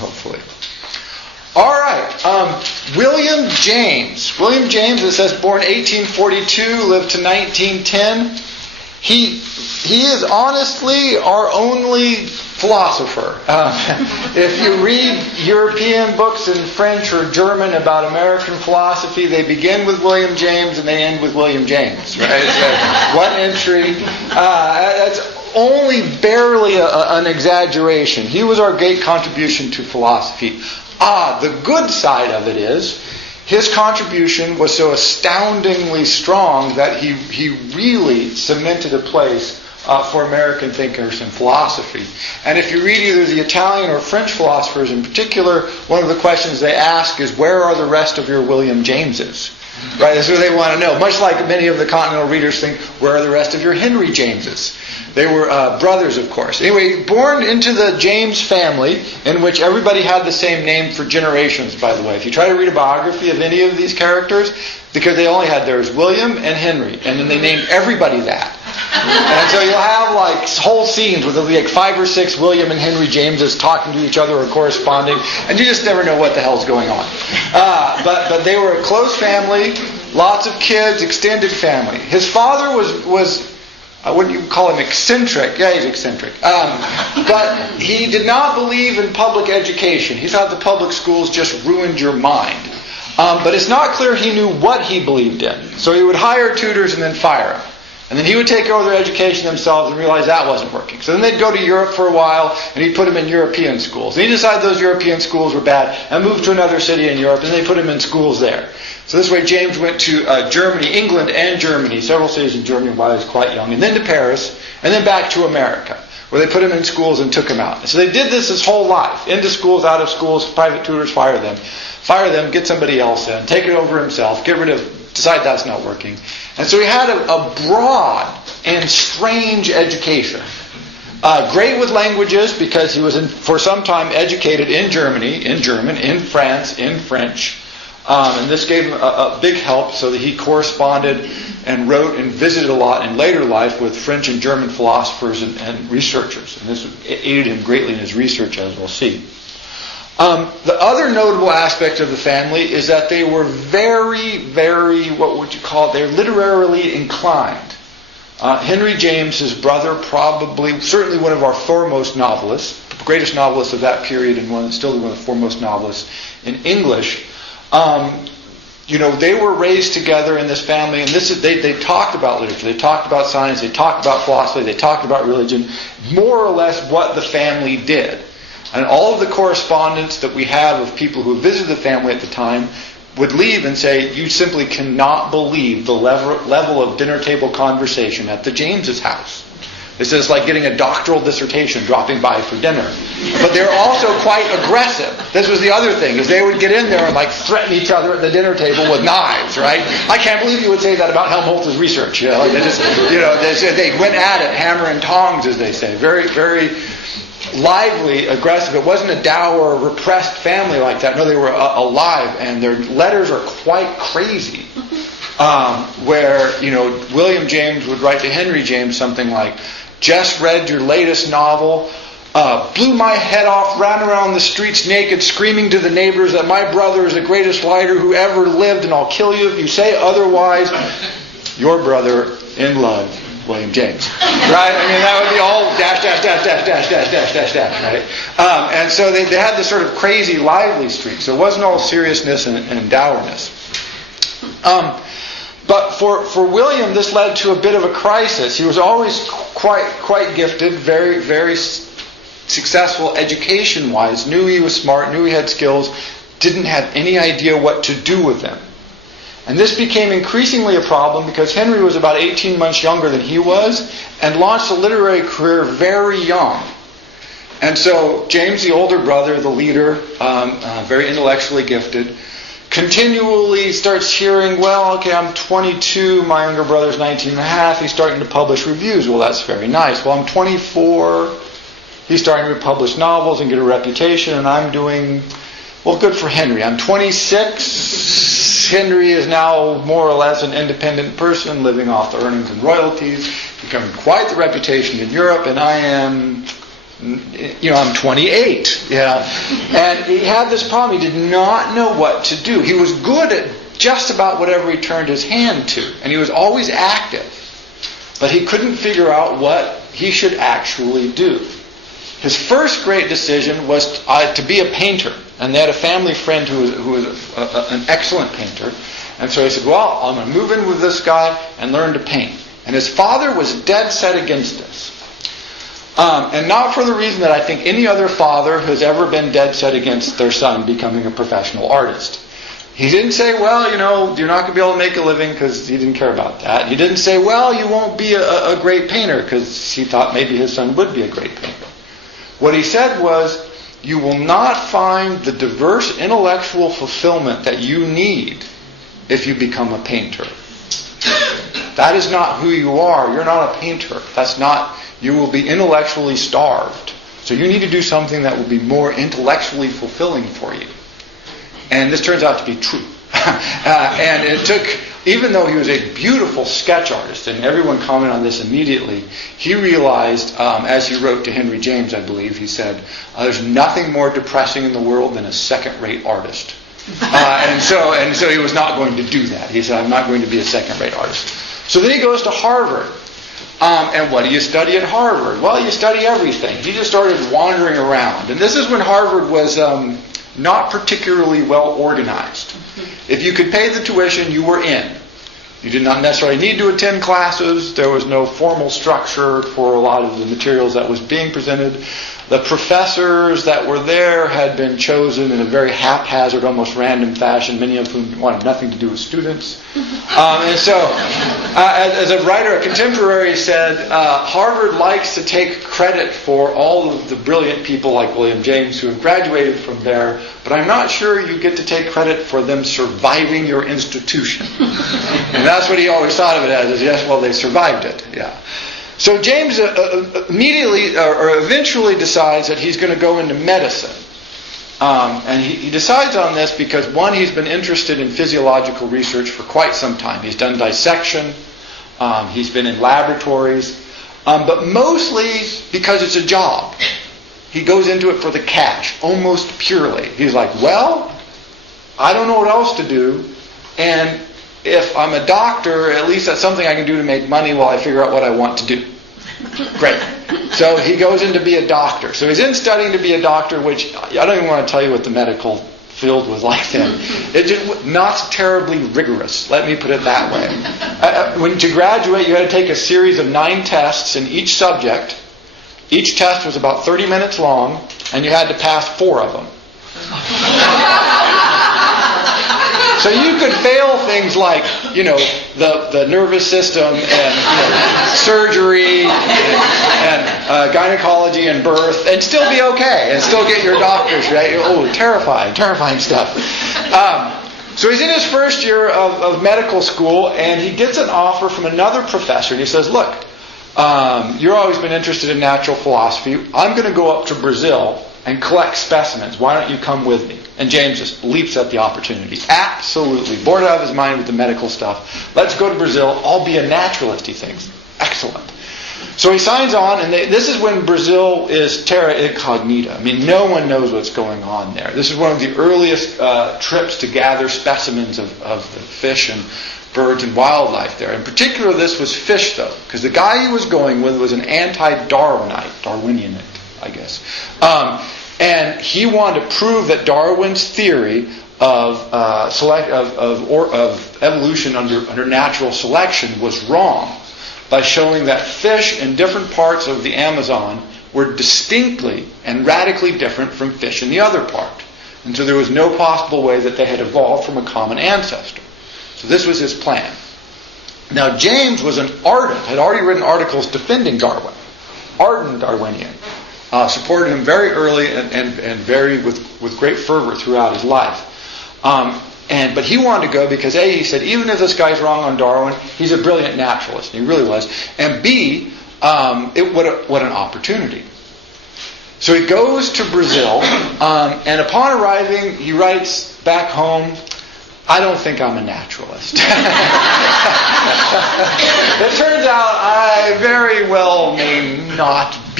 hopefully. All right. William James. William James, it says, born 1842, lived to 1910. He is honestly our only philosopher. If you read European books in French or German about American philosophy, they begin with William James and they end with William James. Right? So, one entry. That's only barely an exaggeration. He was our great contribution to philosophy. The good side of it is, his contribution was so astoundingly strong that he really cemented a place for American thinkers in philosophy. And if you read either the Italian or French philosophers in particular, one of the questions they ask is, where are the rest of your William Jameses? Right? That's what they want to know. Much like many of the continental readers think, where are the rest of your Henry Jameses? They were brothers, of course. Anyway, born into the James family, in which everybody had the same name for generations, by the way. If you try to read a biography of any of these characters, because they only had theirs, William and Henry, and then they named everybody that. And so you'll have like whole scenes with like 5 or 6 William and Henry Jameses talking to each other or corresponding, and you just never know what the hell's going on. But they were a close family, lots of kids, extended family. His father was wouldn't you call him eccentric? Yeah, he's eccentric. But he did not believe in public education. He thought the public schools just ruined your mind. But it's not clear he knew what he believed in. So he would hire tutors and then fire them. And then he would take over their education themselves and realize that wasn't working. So then they'd go to Europe for a while, and he'd put them in European schools. And he decided those European schools were bad, and moved to another city in Europe, and they put him in schools there. So this way James went to Germany, England and Germany, several cities in Germany while he was quite young, and then to Paris, and then back to America, where they put him in schools and took him out. And so they did this his whole life. Into schools, out of schools, private tutors, fire them, get somebody else in, take it over himself, decide that's not working. And so he had a broad and strange education. Great with languages, because he was for some time educated in Germany, in German, in France, in French. And this gave him a big help so that he corresponded and wrote and visited a lot in later life with French and German philosophers and researchers. And this aided him greatly in his research, as we'll see. The other notable aspect of the family is that they were very, very, what would you call it, they're literarily inclined. Henry James, his brother, certainly one of our foremost novelists, the greatest novelist of that period, and still one of the foremost novelists in English. They were raised together in this family, and they talked about literature, they talked about science, they talked about philosophy, they talked about religion, more or less what the family did. And all of the correspondence that we have of people who visited the family at the time would leave and say, you simply cannot believe the level of dinner table conversation at the James's house. This is like getting a doctoral dissertation dropping by for dinner. But they're also quite aggressive. This was the other thing, is they would get in there and like threaten each other at the dinner table with knives, right? I can't believe you would say that about Helmholtz's research. They went at it, hammer and tongs, as they say. Very, very lively, aggressive. It wasn't a dour, repressed family like that. No, they were alive, and their letters are quite crazy. Where, William James would write to Henry James something like, just read your latest novel, blew my head off, ran around the streets naked, screaming to the neighbors that my brother is the greatest writer who ever lived, and I'll kill you if you say otherwise. Your brother in love, William James. Right? I mean, that would be all dash, dash, dash, dash, dash, dash, dash, dash, dash, right? And so they had this sort of crazy, lively streak. So it wasn't all seriousness and dourness. But for William, this led to a bit of a crisis. He was always quite gifted, very, very successful education-wise, knew he was smart, knew he had skills, didn't have any idea what to do with them. And this became increasingly a problem because Henry was about 18 months younger than he was and launched a literary career very young. And so James, the older brother, the leader, very intellectually gifted, continually starts hearing, well, okay, I'm 22, my younger brother's 19 and a half, he's starting to publish reviews. Well, that's very nice. Well, I'm 24, he's starting to publish novels and get a reputation, and I'm doing, well, good for Henry. I'm 26, Henry is now more or less an independent person, living off the earnings and royalties, becoming quite the reputation in Europe, and I am I'm 28. And he had this problem. He did not know what to do. He was good at just about whatever he turned his hand to. And he was always active. But he couldn't figure out what he should actually do. His first great decision was to be a painter. And they had a family friend who was an excellent painter. And so he said, well, I'm going to move in with this guy and learn to paint. And his father was dead set against this. And not for the reason that I think any other father has ever been dead set against their son becoming a professional artist. He didn't say, well, you're not going to be able to make a living, because he didn't care about that. He didn't say, well, you won't be a great painter, because he thought maybe his son would be a great painter. What he said was, you will not find the diverse intellectual fulfillment that you need if you become a painter. That is not who you are. You're not a painter. You will be intellectually starved. So you need to do something that will be more intellectually fulfilling for you. And this turns out to be true. And it took, even though he was a beautiful sketch artist, and everyone commented on this immediately, he realized, as he wrote to Henry James, I believe, he said, there's nothing more depressing in the world than a second-rate artist. And so he was not going to do that. He said, I'm not going to be a second-rate artist. So then he goes to Harvard. And what do you study at Harvard? Well, you study everything. He just started wandering around. And this is when Harvard was not particularly well organized. If you could pay the tuition, you were in. You did not necessarily need to attend classes. There was no formal structure for a lot of the materials that was being presented. The professors that were there had been chosen in a very haphazard, almost random fashion, many of whom wanted nothing to do with students. And so, as a writer, a contemporary said, Harvard likes to take credit for all of the brilliant people like William James who have graduated from there, but I'm not sure you get to take credit for them surviving your institution. And that's what he always thought of it as, is yes, well, they survived it. Yeah. So James immediately or eventually decides that he's going to go into medicine. And he decides on this because, one, he's been interested in physiological research for quite some time. He's done dissection. He's been in laboratories. But mostly because it's a job. He goes into it for the cash, almost purely. He's like, well, I don't know what else to do. And if I'm a doctor, at least that's something I can do to make money while I figure out what I want to do. Great. So he goes in to be a doctor. So he's in studying to be a doctor, which I don't even want to tell you what the medical field was like then. It just not terribly rigorous. Let me put it that way. When to graduate, you had to take a series of 9 tests in each subject. Each test was about 30 minutes long, and you had to pass 4 of them. So you could fail things like, the nervous system and surgery and gynecology and birth, and still be okay and still get your doctors, right? Oh, terrifying stuff. So he's in his first year of medical school, and he gets an offer from another professor, and he says, look, you've always been interested in natural philosophy. I'm going to go up to Brazil and collect specimens. Why don't you come with me? And James just leaps at the opportunity. Absolutely. Bored out of his mind with the medical stuff. Let's go to Brazil. I'll be a naturalist, he thinks. Excellent. So he signs on, and this is when Brazil is terra incognita. I mean, no one knows what's going on there. This is one of the earliest trips to gather specimens of the fish and birds and wildlife there. In particular, this was fish, though, because the guy he was going with was an Darwinian, I guess. And he wanted to prove that Darwin's theory of evolution under natural selection was wrong by showing that fish in different parts of the Amazon were distinctly and radically different from fish in the other part. And so there was no possible way that they had evolved from a common ancestor. So this was his plan. Now James was an ardent, had already written articles defending Darwin. Ardent Darwinian. Supported him very early and very with great fervor throughout his life. But he wanted to go because A, he said, even if this guy's wrong on Darwin, he's a brilliant naturalist. And he really was. And B, what an opportunity. So he goes to Brazil, and upon arriving, he writes back home, I don't think I'm a naturalist. It turns out I very well may not be.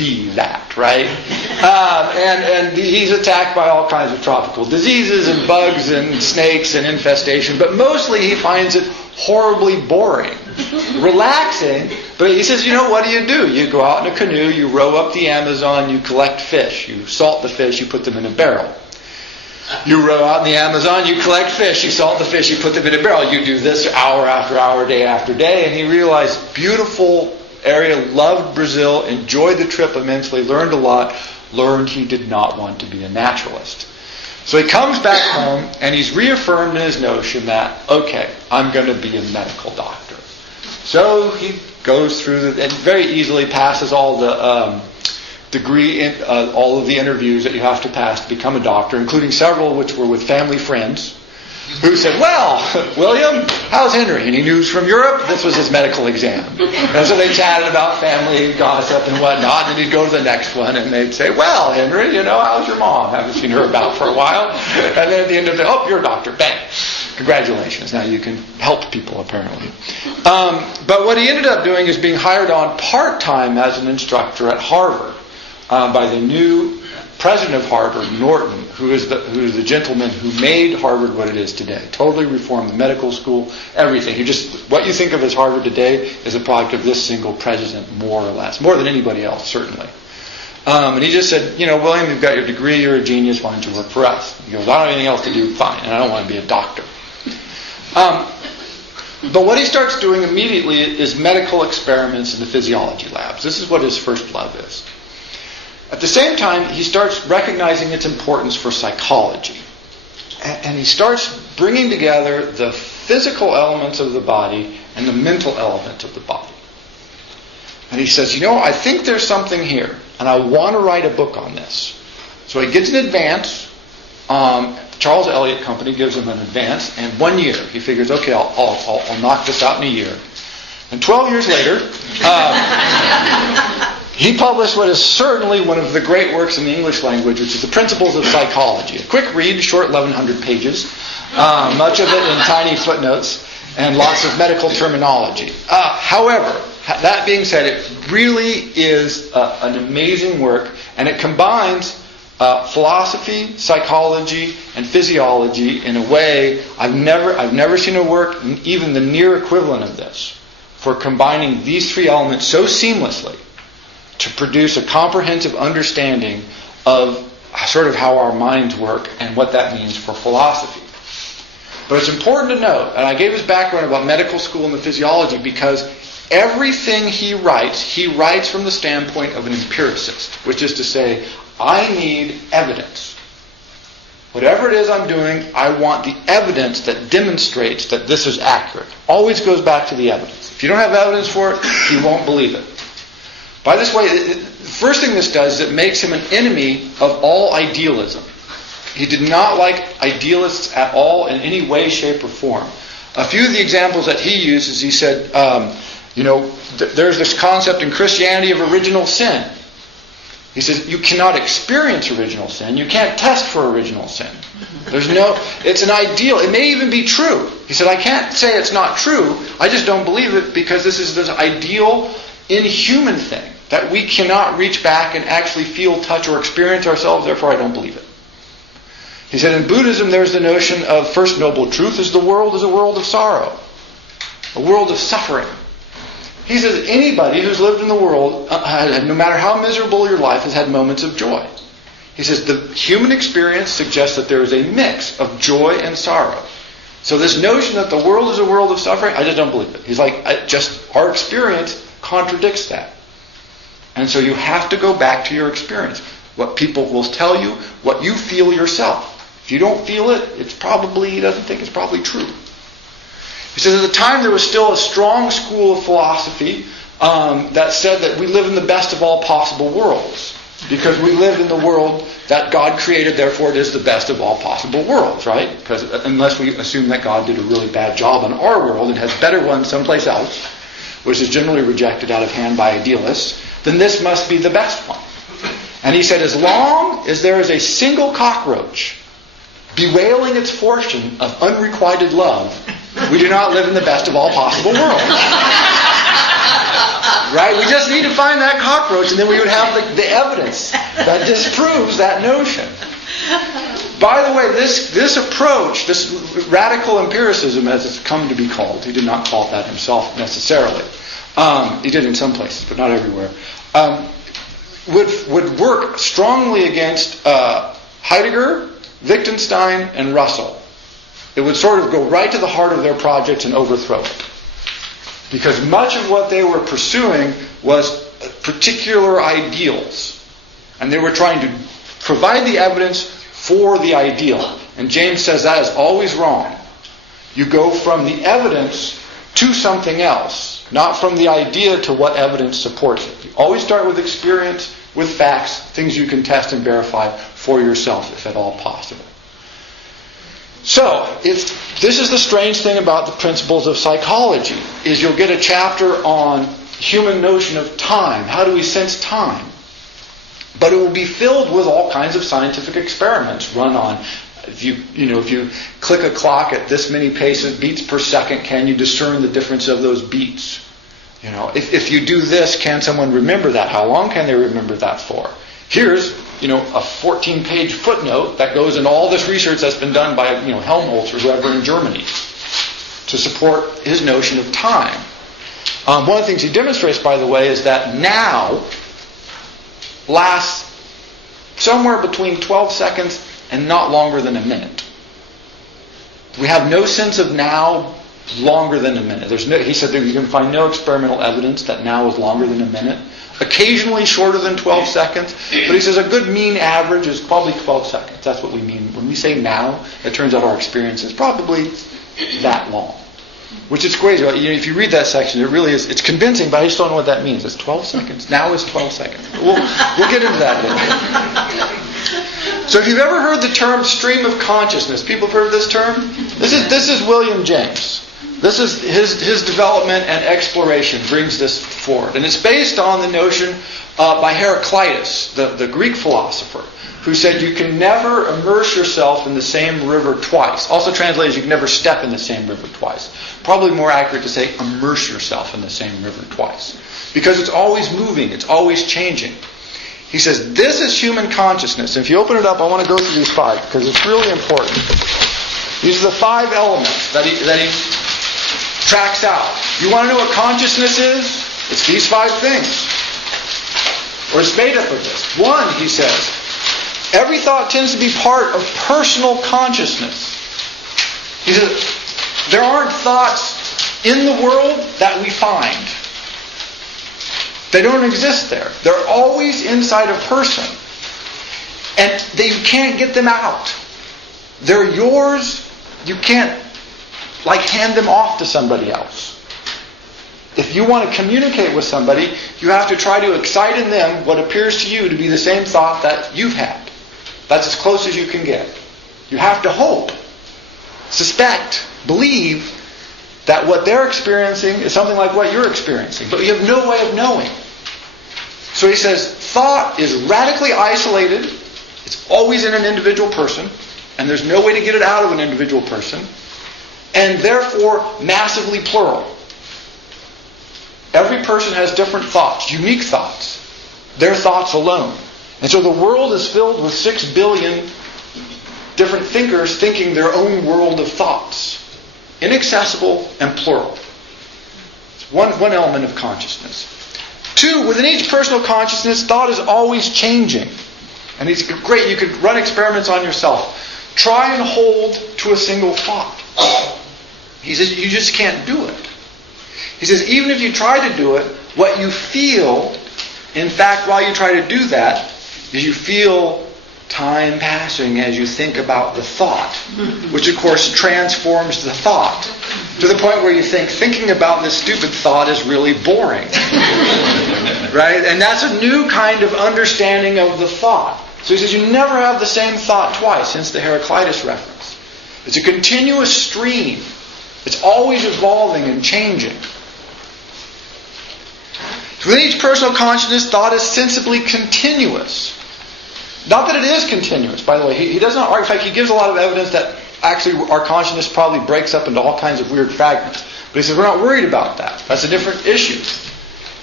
be that, right? And he's attacked by all kinds of tropical diseases and bugs and snakes and infestation, but mostly he finds it horribly boring, relaxing. But he says, what do? You go out in a canoe, you row up the Amazon, you collect fish, you salt the fish, you put them in a barrel. You row out in the Amazon, you collect fish, you salt the fish, you put them in a barrel. You do this hour after hour, day after day. And he realized, beautiful area, loved Brazil, enjoyed the trip immensely, learned a lot, learned he did not want to be a naturalist. So he comes back home and he's reaffirmed in his notion that, okay, I'm going to be a medical doctor. So he goes through and very easily passes all the all of the interviews that you have to pass to become a doctor, including several which were with family friends, who said, well, William, how's Henry? Any news from Europe? This was his medical exam. And so they chatted about family gossip and whatnot, and he'd go to the next one, and they'd say, well, Henry, how's your mom? Haven't seen her about for a while. And then at the end of the day, oh, you're a doctor. Bang. Congratulations. Now you can help people, apparently. But what he ended up doing is being hired on part-time as an instructor at Harvard by the new president of Harvard, Norton, who is the gentleman who made Harvard what it is today. Totally reformed the medical school, everything. What you think of as Harvard today is a product of this single president, more or less. More than anybody else, certainly. And he just said, William, you've got your degree, you're a genius, why don't you work for us? He goes, I don't have anything else to do, fine, and I don't want to be a doctor. But what he starts doing immediately is medical experiments in the physiology labs. This is what his first love is. At the same time, he starts recognizing its importance for psychology. And he starts bringing together the physical elements of the body and the mental element of the body. And he says, I think there's something here, and I want to write a book on this. So he gets an advance. Charles Elliott Company gives him an advance, and 1 year. He figures, okay, I'll knock this out in a year. And 12 years later, he published what is certainly one of the great works in the English language, which is The Principles of Psychology. A quick read, short 1,100 pages, much of it in tiny footnotes, and lots of medical terminology. However, that being said, it really is an amazing work, and it combines philosophy, psychology, and physiology in a way I've never seen a work, even the near equivalent of this, for combining these three elements so seamlessly to produce a comprehensive understanding of sort of how our minds work and what that means for philosophy. But it's important to note, and I gave his background about medical school and the physiology because everything he writes from the standpoint of an empiricist, which is to say, I need evidence. Whatever it is I'm doing, I want the evidence that demonstrates that this is accurate. Always goes back to the evidence. If you don't have evidence for it, you won't believe it. By this way, the first thing this does is it makes him an enemy of all idealism. He did not like idealists at all in any way, shape, or form. A few of the examples that he uses, he said, there's this concept in Christianity of original sin. He says, you cannot experience original sin. You can't test for original sin. It's an ideal. It may even be true. He said, I can't say it's not true. I just don't believe it because this is this ideal, inhuman thing that we cannot reach back and actually feel, touch, or experience ourselves. Therefore, I don't believe it. He said, in Buddhism, there's the notion of first noble truth is the world is a world of sorrow, a world of suffering. He says anybody who's lived in the world, no matter how miserable your life, has had moments of joy. He says the human experience suggests that there is a mix of joy and sorrow. So this notion that the world is a world of suffering, I just don't believe it. He's like, our experience contradicts that. And so you have to go back to your experience. What people will tell you, what you feel yourself. If you don't feel it, he doesn't think it's probably true. He says at the time there was still a strong school of philosophy that said that we live in the best of all possible worlds. Because we live in the world that God created, therefore it is the best of all possible worlds, right? Because unless we assume that God did a really bad job on our world and has better ones someplace else, which is generally rejected out of hand by idealists, then this must be the best one. And he said, as long as there is a single cockroach bewailing its fortune of unrequited love, we do not live in the best of all possible worlds. Right? We just need to find that cockroach, and then we would have the evidence that disproves that notion. By the way, this approach, this radical empiricism, as it's come to be called, he did not call it that himself necessarily. He did in some places, but not everywhere. Would work strongly against Heidegger, Wittgenstein, and Russell. It would sort of go right to the heart of their project and overthrow it. Because much of what they were pursuing was particular ideals. And they were trying to provide the evidence for the ideal. And James says that is always wrong. You go from the evidence to something else, not from the idea to what evidence supports it. You always start with experience, with facts, things you can test and verify for yourself, if at all possible. So, this is the strange thing about the principles of psychology, is you'll get a chapter on human notion of time. How do we sense time? But it will be filled with all kinds of scientific experiments run on, if you click a clock at this many beats per second, can you discern the difference of those beats? If you do this, can someone remember that? How long can they remember that for? Here's, a 14-page footnote that goes in all this research that's been done by, Helmholtz or whoever in Germany to support his notion of time. One of the things he demonstrates, by the way, is that now lasts somewhere between 12 seconds and not longer than a minute. We have no sense of now longer than a minute. He said that you can find no experimental evidence that now is longer than a minute. Occasionally shorter than 12 seconds. But he says a good mean average is probably 12 seconds. That's what we mean. When we say now, it turns out our experience is probably that long. Which is crazy. If you read that section, it really is. It's convincing, but I just don't know what that means. It's 12 seconds. Now is 12 seconds. We'll get into that later. So if you've ever heard the term stream of consciousness, people have heard this term? This is William James. This is his development and exploration brings this forward. And it's based on the notion by Heraclitus, the Greek philosopher, who said you can never immerse yourself in the same river twice. Also translated, you can never step in the same river twice. Probably more accurate to say immerse yourself in the same river twice. Because it's always moving, it's always changing. He says, this is human consciousness. And if you open it up, I want to go through these 5 because it's really important. These are the 5 elements that he tracks out. You want to know what consciousness is? It's these 5 things. Or it's made up of this. 1, he says, every thought tends to be part of personal consciousness. He says, there aren't thoughts in the world that we find. They don't exist there. They're always inside a person. And you can't get them out. They're yours. You can't hand them off to somebody else. If you want to communicate with somebody, you have to try to excite in them what appears to you to be the same thought that you've had. That's as close as you can get. You have to hope, suspect, believe that what they're experiencing is something like what you're experiencing. But you have no way of knowing. So he says, thought is radically isolated. It's always in an individual person. And there's no way to get it out of an individual person. And therefore, massively plural. Every person has different thoughts, unique thoughts. Their thoughts alone. And so the world is filled with 6 billion different thinkers thinking their own world of thoughts. Inaccessible and plural. It's one element of consciousness. 2, within each personal consciousness, thought is always changing. And it's great, you could run experiments on yourself. Try and hold to a single thought. He says you just can't do it. He says even if you try to do it, what you feel, in fact, while you try to do that, is you feel time passing as you think about the thought, which of course transforms the thought to the point where you think thinking about this stupid thought is really boring. Right? And that's a new kind of understanding of the thought. So he says you never have the same thought twice, hence the Heraclitus reference. It's a continuous stream. It's always evolving and changing. Within each personal consciousness, thought is sensibly continuous. Not that it is continuous, by the way. He does not argue. In fact, he gives a lot of evidence that actually our consciousness probably breaks up into all kinds of weird fragments. But he says we're not worried about that. That's a different issue.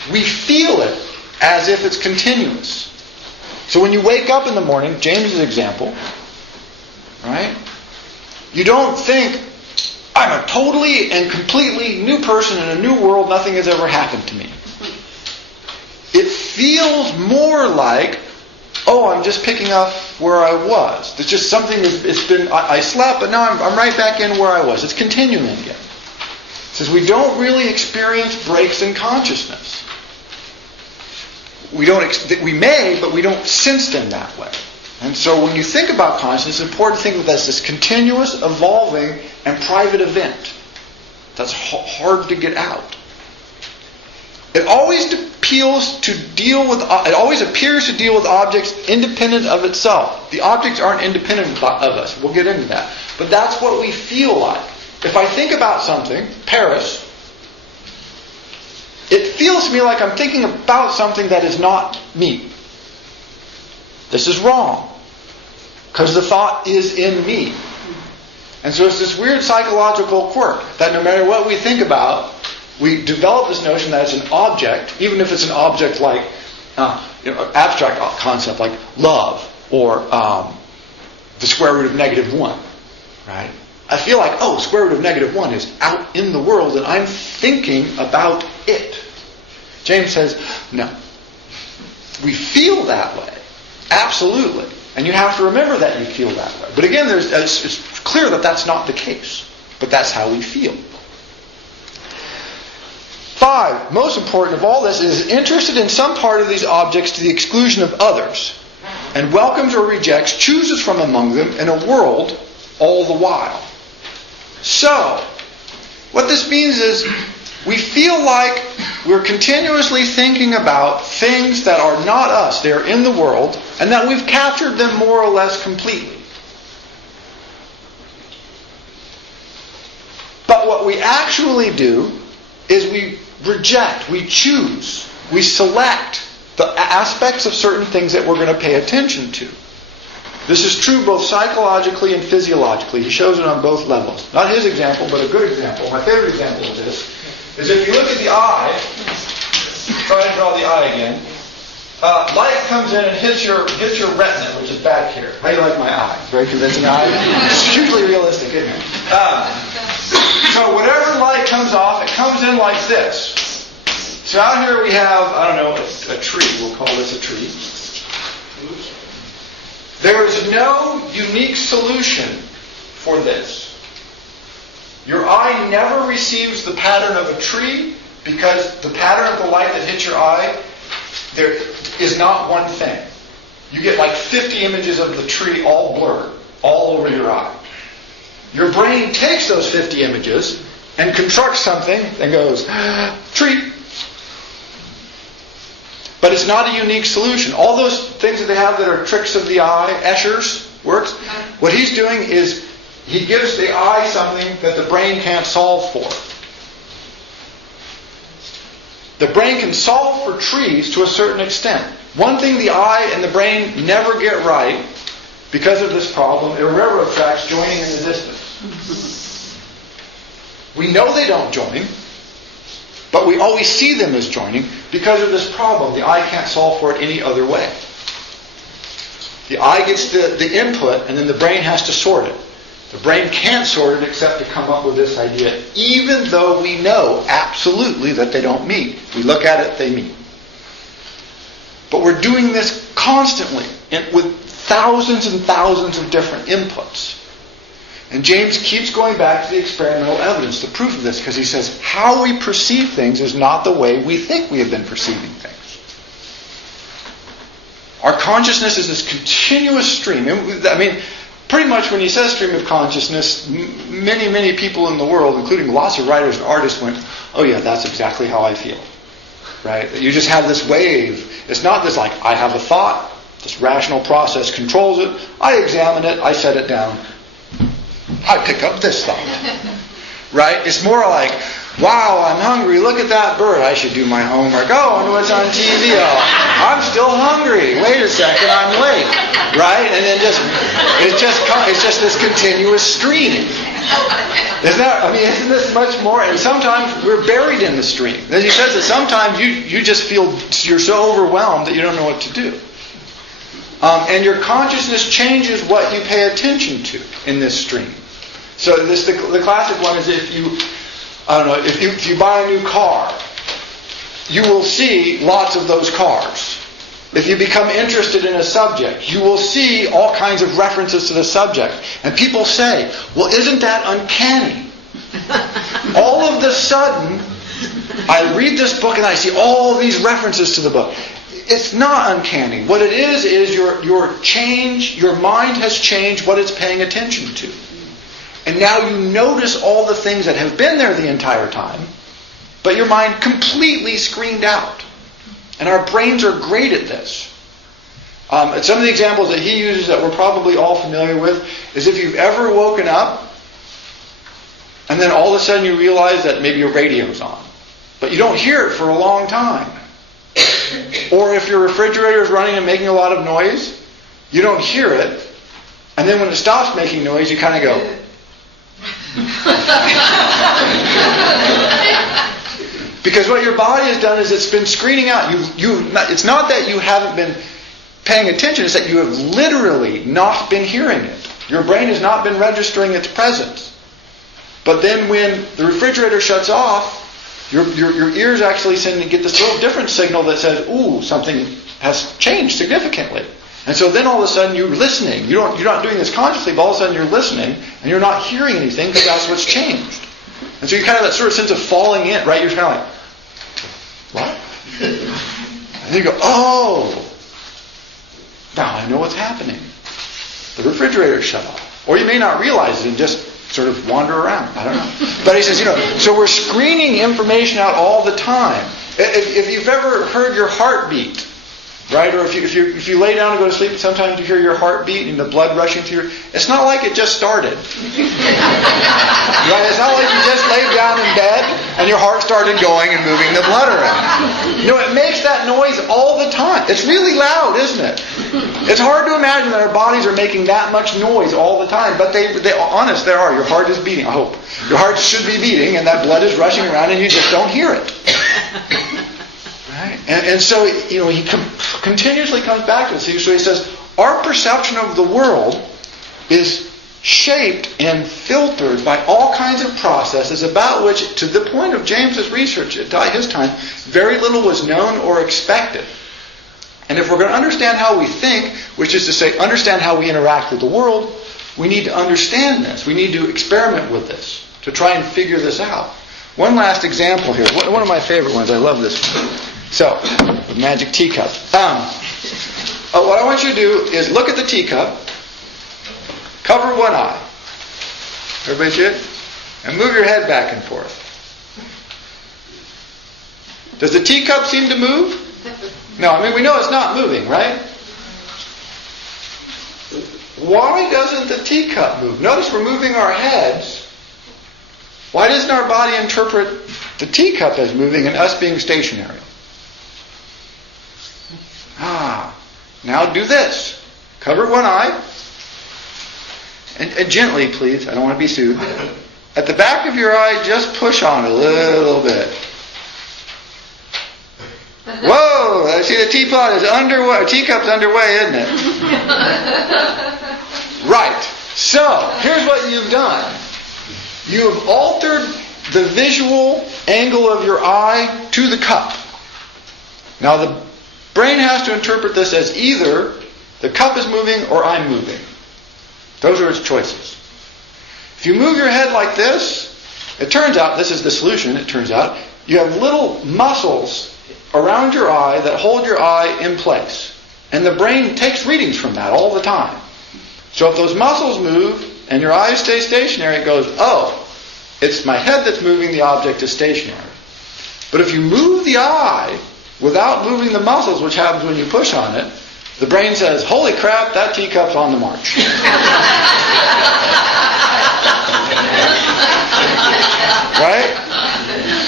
we feel it as if it's continuous. So when you wake up in the morning, James's example, right? You don't think, I'm a totally and completely new person in a new world, nothing has ever happened to me. It feels more like, oh, I'm just picking up where I was. It's just something I slept, but now I'm right back in where I was. It's continuing again. It says we don't really experience breaks in consciousness. We may, but we don't sense them that way. And so when you think about consciousness, it's important to think of this as this continuous, evolving, and private event that's hard to get out. It always appears to deal with objects independent of itself. The objects aren't independent of us. We'll get into that. But that's what we feel like. If I think about something, Paris, it feels to me like I'm thinking about something that is not me. This is wrong. Because the thought is in me. And so it's this weird psychological quirk that no matter what we think about, we develop this notion that it's an object, even if it's an object like abstract concept like love or the square root of -1. Right? I feel like, square root of -1 is out in the world and I'm thinking about it. James says, no. We feel that way. Absolutely. And you have to remember that you feel that way. But again, it's clear that that's not the case. But that's how we feel. 5, most important of all this, is interested in some part of these objects to the exclusion of others, and welcomes or rejects, chooses from among them in a world all the while. So, what this means is we feel like we're continuously thinking about things that are not us, they're in the world, and that we've captured them more or less completely. But what we actually do is we reject, we choose, we select the aspects of certain things that we're going to pay attention to. This is true both psychologically and physiologically. He shows it on both levels. Not his example, but a good example. My favorite example of this is if you look at the eye, try to draw the eye again, light comes in and hits your retina, which is back here. How do you like my eye? Very convincing eye? It's hugely realistic, isn't it? So whatever light comes off, it comes in like this. So out here we have, a tree. We'll call this a tree. There is no unique solution for this. Your eye never receives the pattern of a tree because the pattern of the light that hits your eye, there is not one thing. You get like 50 images of the tree all blurred, all over your eye. Your brain takes those 50 images and constructs something and goes, tree. But it's not a unique solution. All those things that they have that are tricks of the eye, Escher's works, what he's doing is he gives the eye something that the brain can't solve for. The brain can solve for trees to a certain extent. One thing the eye and the brain never get right, because of this problem, irreverent effects joining in the distance. We know they don't join, but we always see them as joining because of this problem. The eye can't solve for it any other way. The eye gets the input and then the brain has to sort it. The brain can't sort it except to come up with this idea, even though we know absolutely that they don't meet. We look at it, they meet. But we're doing this constantly with thousands and thousands of different inputs. And James keeps going back to the experimental evidence, the proof of this, because he says how we perceive things is not the way we think we have been perceiving things. Our consciousness is this continuous stream. Pretty much when he says stream of consciousness, many, many people in the world, including lots of writers and artists, went, oh yeah, that's exactly how I feel. Right? You just have this wave. It's not this like, I have a thought, this rational process controls it, I examine it, I set it down, I pick up this thought. Right? It's more like, Wow, I'm hungry. Look at that bird. I should do my homework. Oh, I wonder what's on TV. Oh, I'm still hungry. Wait a second, I'm late. Right? And then it's just this continuous stream. Isn't this much more? And sometimes we're buried in the stream. As he says that sometimes you just feel you're so overwhelmed that you don't know what to do. And your consciousness changes what you pay attention to in this stream. So the classic one is if you buy a new car, you will see lots of those cars. If you become interested in a subject, you will see all kinds of references to the subject. And people say, well, isn't that uncanny? All of the sudden, I read this book and I see all these references to the book. It's not uncanny. What it is your mind has changed what it's paying attention to. And now you notice all the things that have been there the entire time, but your mind completely screened out. And our brains are great at this. And some of the examples that he uses that we're probably all familiar with is if you've ever woken up and then all of a sudden you realize that maybe your radio's on, but you don't hear it for a long time. Or if your refrigerator is running and making a lot of noise, you don't hear it, and then when it stops making noise, you kind of go. Because what your body has done is it's been screening out. It's not that you haven't been paying attention, it's that you have literally not been hearing it. Your brain has not been registering its presence. But then when the refrigerator shuts off, your ears actually get this little different signal that says, ooh, something has changed significantly. And so then all of a sudden you're listening. You're not doing this consciously, but all of a sudden you're listening and you're not hearing anything because that's what's changed. And so you kind of have that sort of sense of falling in, right? You're kind of like, what? And you go, oh, now I know what's happening. The refrigerator shut off. Or you may not realize it and just sort of wander around. I don't know. But he says, so we're screening information out all the time. If you've ever heard your heartbeat, right? Or if you lay down and go to sleep, sometimes you hear your heartbeat and the blood rushing through your... It's not like it just started. Right? It's not like you just laid down in bed and your heart started going and moving the blood around. No, it makes that noise all the time. It's really loud, isn't it? It's hard to imagine that our bodies are making that much noise all the time, but they honest, they are. Your heart is beating, I hope. Your heart should be beating and that blood is rushing around and you just don't hear it. Right? And so, he continuously comes back to it. So he says, our perception of the world is shaped and filtered by all kinds of processes about which, to the point of James's research at his time, very little was known or expected. And if we're going to understand how we think, which is to say, understand how we interact with the world, we need to understand this. We need to experiment with this to try and figure this out. One last example here. One of my favorite ones. I love this one. So, the magic teacup. What I want you to do is look at the teacup, cover one eye. Everybody see it? And move your head back and forth. Does the teacup seem to move? No, we know it's not moving, right? Why doesn't the teacup move? Notice we're moving our heads. Why doesn't our body interpret the teacup as moving and us being stationary? Now do this. Cover one eye. And gently, please. I don't want to be sued. At the back of your eye, just push on a little bit. Whoa! I see the teapot is underway. Teacup's underway, isn't it? Right. So, here's what you've done. You have altered the visual angle of your eye to the cup. Now the brain has to interpret this as either the cup is moving or I'm moving. Those are its choices. If you move your head like this, it turns out, this is the solution, it turns out, you have little muscles around your eye that hold your eye in place. And the brain takes readings from that all the time. So if those muscles move and your eyes stay stationary, it goes, oh, it's my head that's moving, the object is stationary. But if you move the eye without moving the muscles, which happens when you push on it, the brain says, holy crap, that teacup's on the march. Right?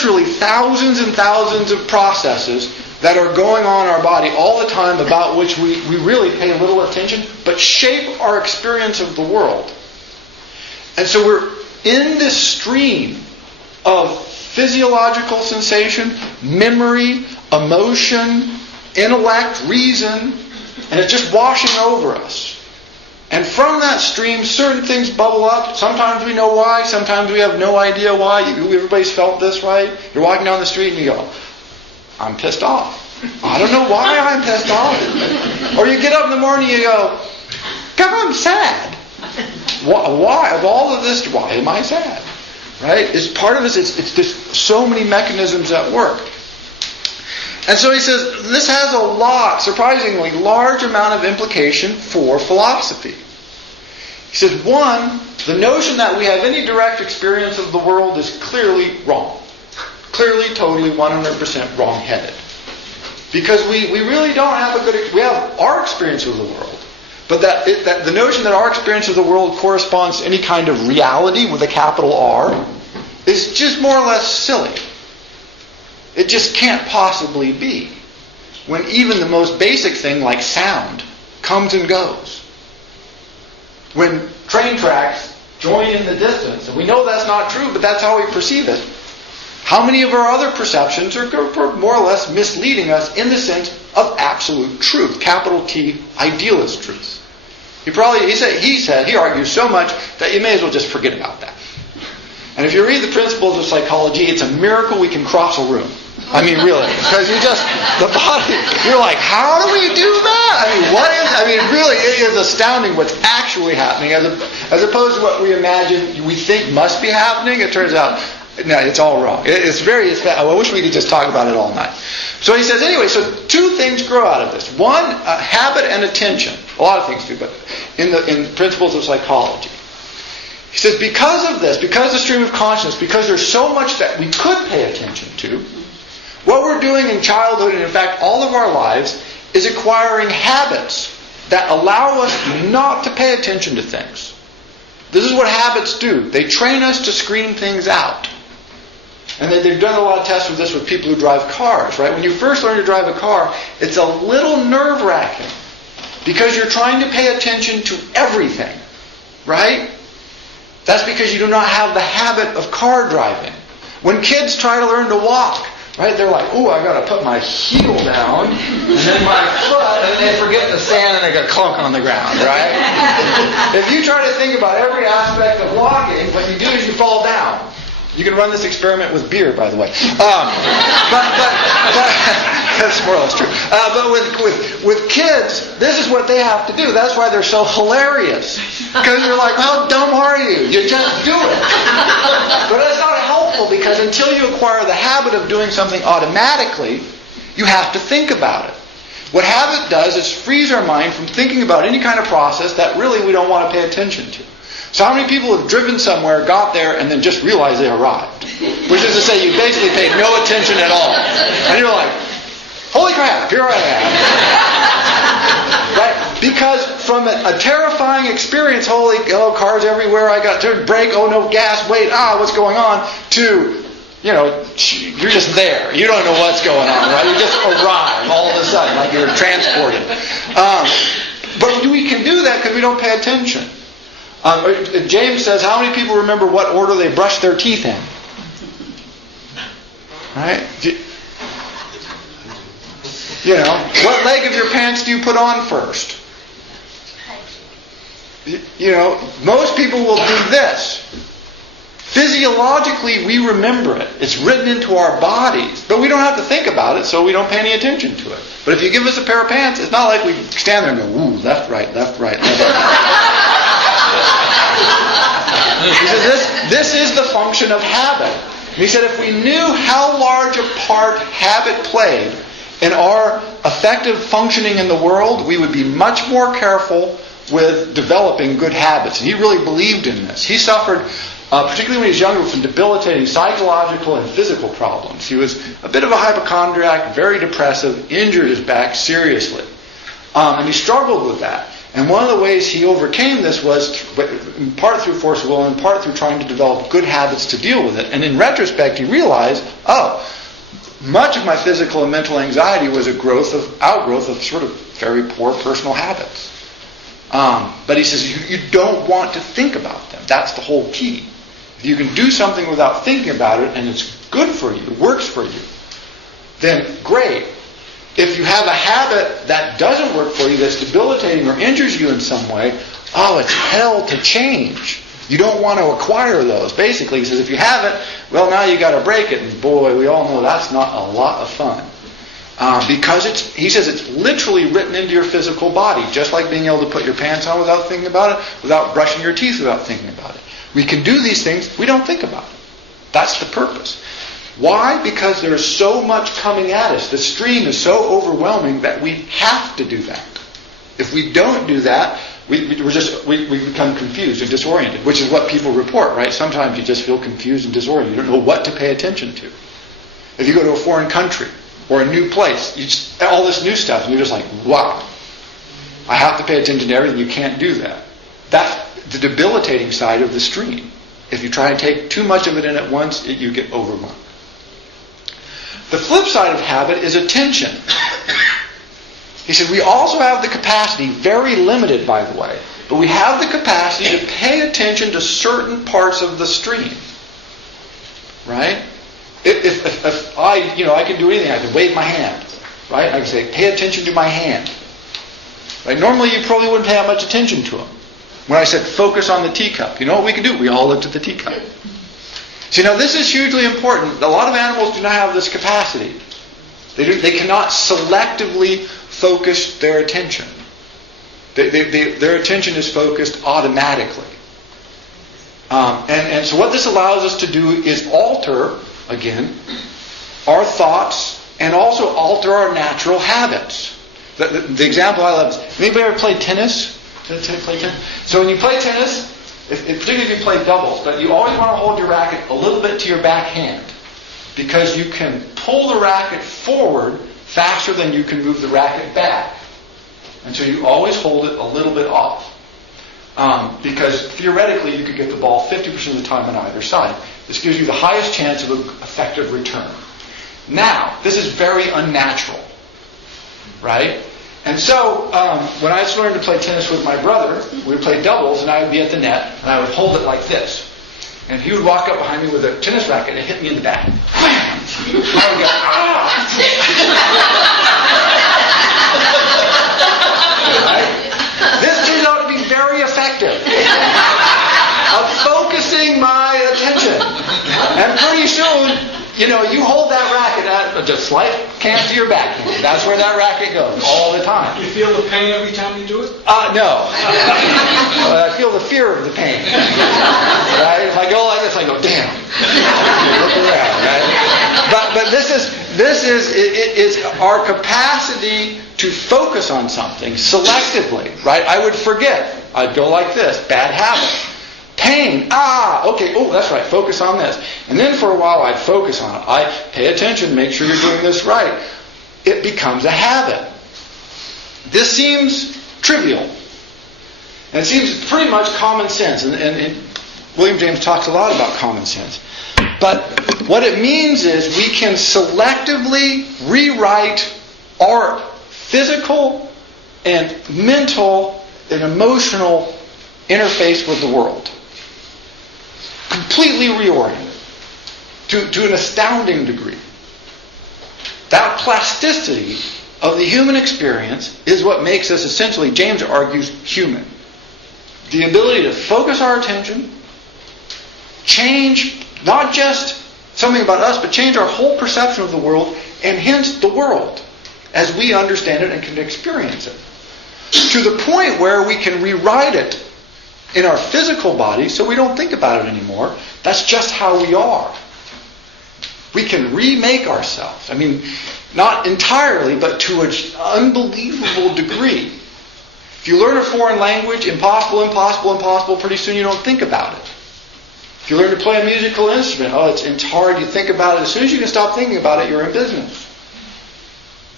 literally thousands and thousands of processes that are going on in our body all the time about which we really pay little attention, but shape our experience of the world. And so we're in this stream of physiological sensation, memory, emotion, intellect, reason, and it's just washing over us. And from that stream, certain things bubble up. Sometimes we know why. Sometimes we have no idea why. Everybody's felt this, right? You're walking down the street and you go, I'm pissed off. I don't know why I'm pissed off. Or you get up in the morning and you go, God, I'm sad. Why? Of all of this, why am I sad? Right? It's part of this. It's just so many mechanisms at work. And so he says, this has a surprisingly large amount of implication for philosophy. He says, one, the notion that we have any direct experience of the world is clearly wrong. Clearly, totally, 100% wrong-headed. Because we really don't have we have our experience of the world. But that the notion that our experience of the world corresponds to any kind of reality with a capital R is just more or less silly. It just can't possibly be. When even the most basic thing like sound comes and goes. When train tracks join in the distance, and we know that's not true, but that's how we perceive it. How many of our other perceptions are more or less misleading us in the sense of absolute truth, capital T, idealist truth? He argues so much that you may as well just forget about that. And if you read the Principles of Psychology, it's a miracle we can cross a room. I mean, really, because the body, you're like, how do we do that? Really, it is astounding what's actually happening, as opposed to what we imagine, we think must be happening. It turns out, no, it's all wrong. I wish we could just talk about it all night. So he says, anyway, so two things grow out of this. One, habit and attention. A lot of things do, but in Principles of Psychology. He says, because of this, because the stream of consciousness, because there's so much that we could pay attention to, what we're doing in childhood, and in fact all of our lives, is acquiring habits that allow us not to pay attention to things. This is what habits do. They train us to screen things out. And they've done a lot of tests with this with people who drive cars, right? When you first learn to drive a car, it's a little nerve-wracking because you're trying to pay attention to everything, right? That's because you do not have the habit of car driving. When kids try to learn to walk, right, they're like, ooh, I got to put my heel down, and then my foot, and they forget the sand and they go clunk on the ground, right? If you try to think about every aspect of walking, what you do is you fall down. You can run this experiment with beer, by the way. But that's more or less true. But with kids, this is what they have to do. That's why they're so hilarious. Because you're like, how dumb are you? You just do it. But that's not helpful because until you acquire the habit of doing something automatically, you have to think about it. What habit does is frees our mind from thinking about any kind of process that really we don't want to pay attention to. So how many people have driven somewhere, got there, and then just realized they arrived? Which is to say, you basically paid no attention at all. And you're like, holy crap, here I am. Right? Because from a terrifying experience, cars everywhere, I got to brake, oh no, gas, wait, what's going on, to, you're just there. You don't know what's going on, right? You just arrive all of a sudden, like you're transported. But we can do that because we don't pay attention. James says, how many people remember what order they brushed their teeth in? Right? What leg of your pants do you put on first? Most people will do this. Physiologically, we remember it. It's written into our bodies. But we don't have to think about it, so we don't pay any attention to it. But if you give us a pair of pants, it's not like we stand there and go, ooh, left, right, left, right, left, right. He said, this is the function of habit. And he said, if we knew how large a part habit played in our effective functioning in the world, we would be much more careful with developing good habits. And he really believed in this. He suffered, particularly when he was younger, from debilitating psychological and physical problems. He was a bit of a hypochondriac, very depressive, injured his back seriously. And he struggled with that. And one of the ways he overcame this was in part through force of will and in part through trying to develop good habits to deal with it. And in retrospect, he realized, much of my physical and mental anxiety was a outgrowth of sort of very poor personal habits. But he says, you don't want to think about them. That's the whole key. If you can do something without thinking about it and it's good for you, works for you, then great. If you have a habit that doesn't work for you, that's debilitating or injures you in some way, it's hell to change. You don't want to acquire those. Basically, he says, if you have it, well, now you got to break it. And boy, we all know that's not a lot of fun. Because he says it's literally written into your physical body, just like being able to put your pants on without thinking about it, without brushing your teeth without thinking about it. We can do these things, we don't think about it. That's the purpose. Why? Because there's so much coming at us. The stream is so overwhelming that we have to do that. If we don't do that, we become confused and disoriented, which is what people report, right? Sometimes you just feel confused and disoriented. You don't know what to pay attention to. If you go to a foreign country or a new place, all this new stuff, and you're just like, wow, I have to pay attention to everything. You can't do that. That's the debilitating side of the stream. If you try and take too much of it in at once, you get overwhelmed. The flip side of habit is attention. He said, we also have the capacity, very limited by the way, but we have the capacity to pay attention to certain parts of the stream. Right? If I can do anything, I can wave my hand. Right? I can say, pay attention to my hand. Right? Normally you probably wouldn't pay that much attention to them. When I said, focus on the teacup, you know what we can do? We all looked at the teacup. So this is hugely important. A lot of animals do not have this capacity. They cannot selectively focus their attention. Their attention is focused automatically. And so what this allows us to do is alter, again, our thoughts and also alter our natural habits. The example I love is, anybody ever played tennis? So when you play tennis, particularly if you play doubles, but you always want to hold your racket a little bit to your back hand because you can pull the racket forward faster than you can move the racket back. And so you always hold it a little bit off. Because theoretically you could get the ball 50% of the time on either side. This gives you the highest chance of an effective return. Now, this is very unnatural. Right? And so, when I learned to play tennis with my brother, we would play doubles, and I would be at the net, and I would hold it like this. And he would walk up behind me with a tennis racket and hit me in the back. Wham! And I would go, Right? This turned out to be very effective of focusing my attention. And pretty soon, you hold that racket at just slight cant to your back. That's where that racket goes all the time. You feel the pain every time you do it? No. I feel the fear of the pain. Right? If I go like this, I go, damn. Look around, right? But this is our capacity to focus on something selectively, right? I would forget. I'd go like this. Bad habit. Pain. Okay. Oh, that's right. Focus on this. And then for a while, I'd focus on it. I pay attention, make sure you're doing this right. It becomes a habit. This seems trivial. And it seems pretty much common sense. And William James talks a lot about common sense. But what it means is we can selectively rewrite our physical and mental and emotional interface with the world. Completely reoriented to an astounding degree. That plasticity of the human experience is what makes us essentially, James argues, human. The ability to focus our attention, change not just something about us, but change our whole perception of the world, and hence the world as we understand it and can experience it. To the point where we can rewrite it in our physical body so we don't think about it anymore. That's just how we are. We can remake ourselves. I mean, not entirely, but to an unbelievable degree. If you learn a foreign language, impossible, pretty soon you don't think about it. If you learn to play a musical instrument, it's hard, you think about it. As soon as you can stop thinking about it, you're in business.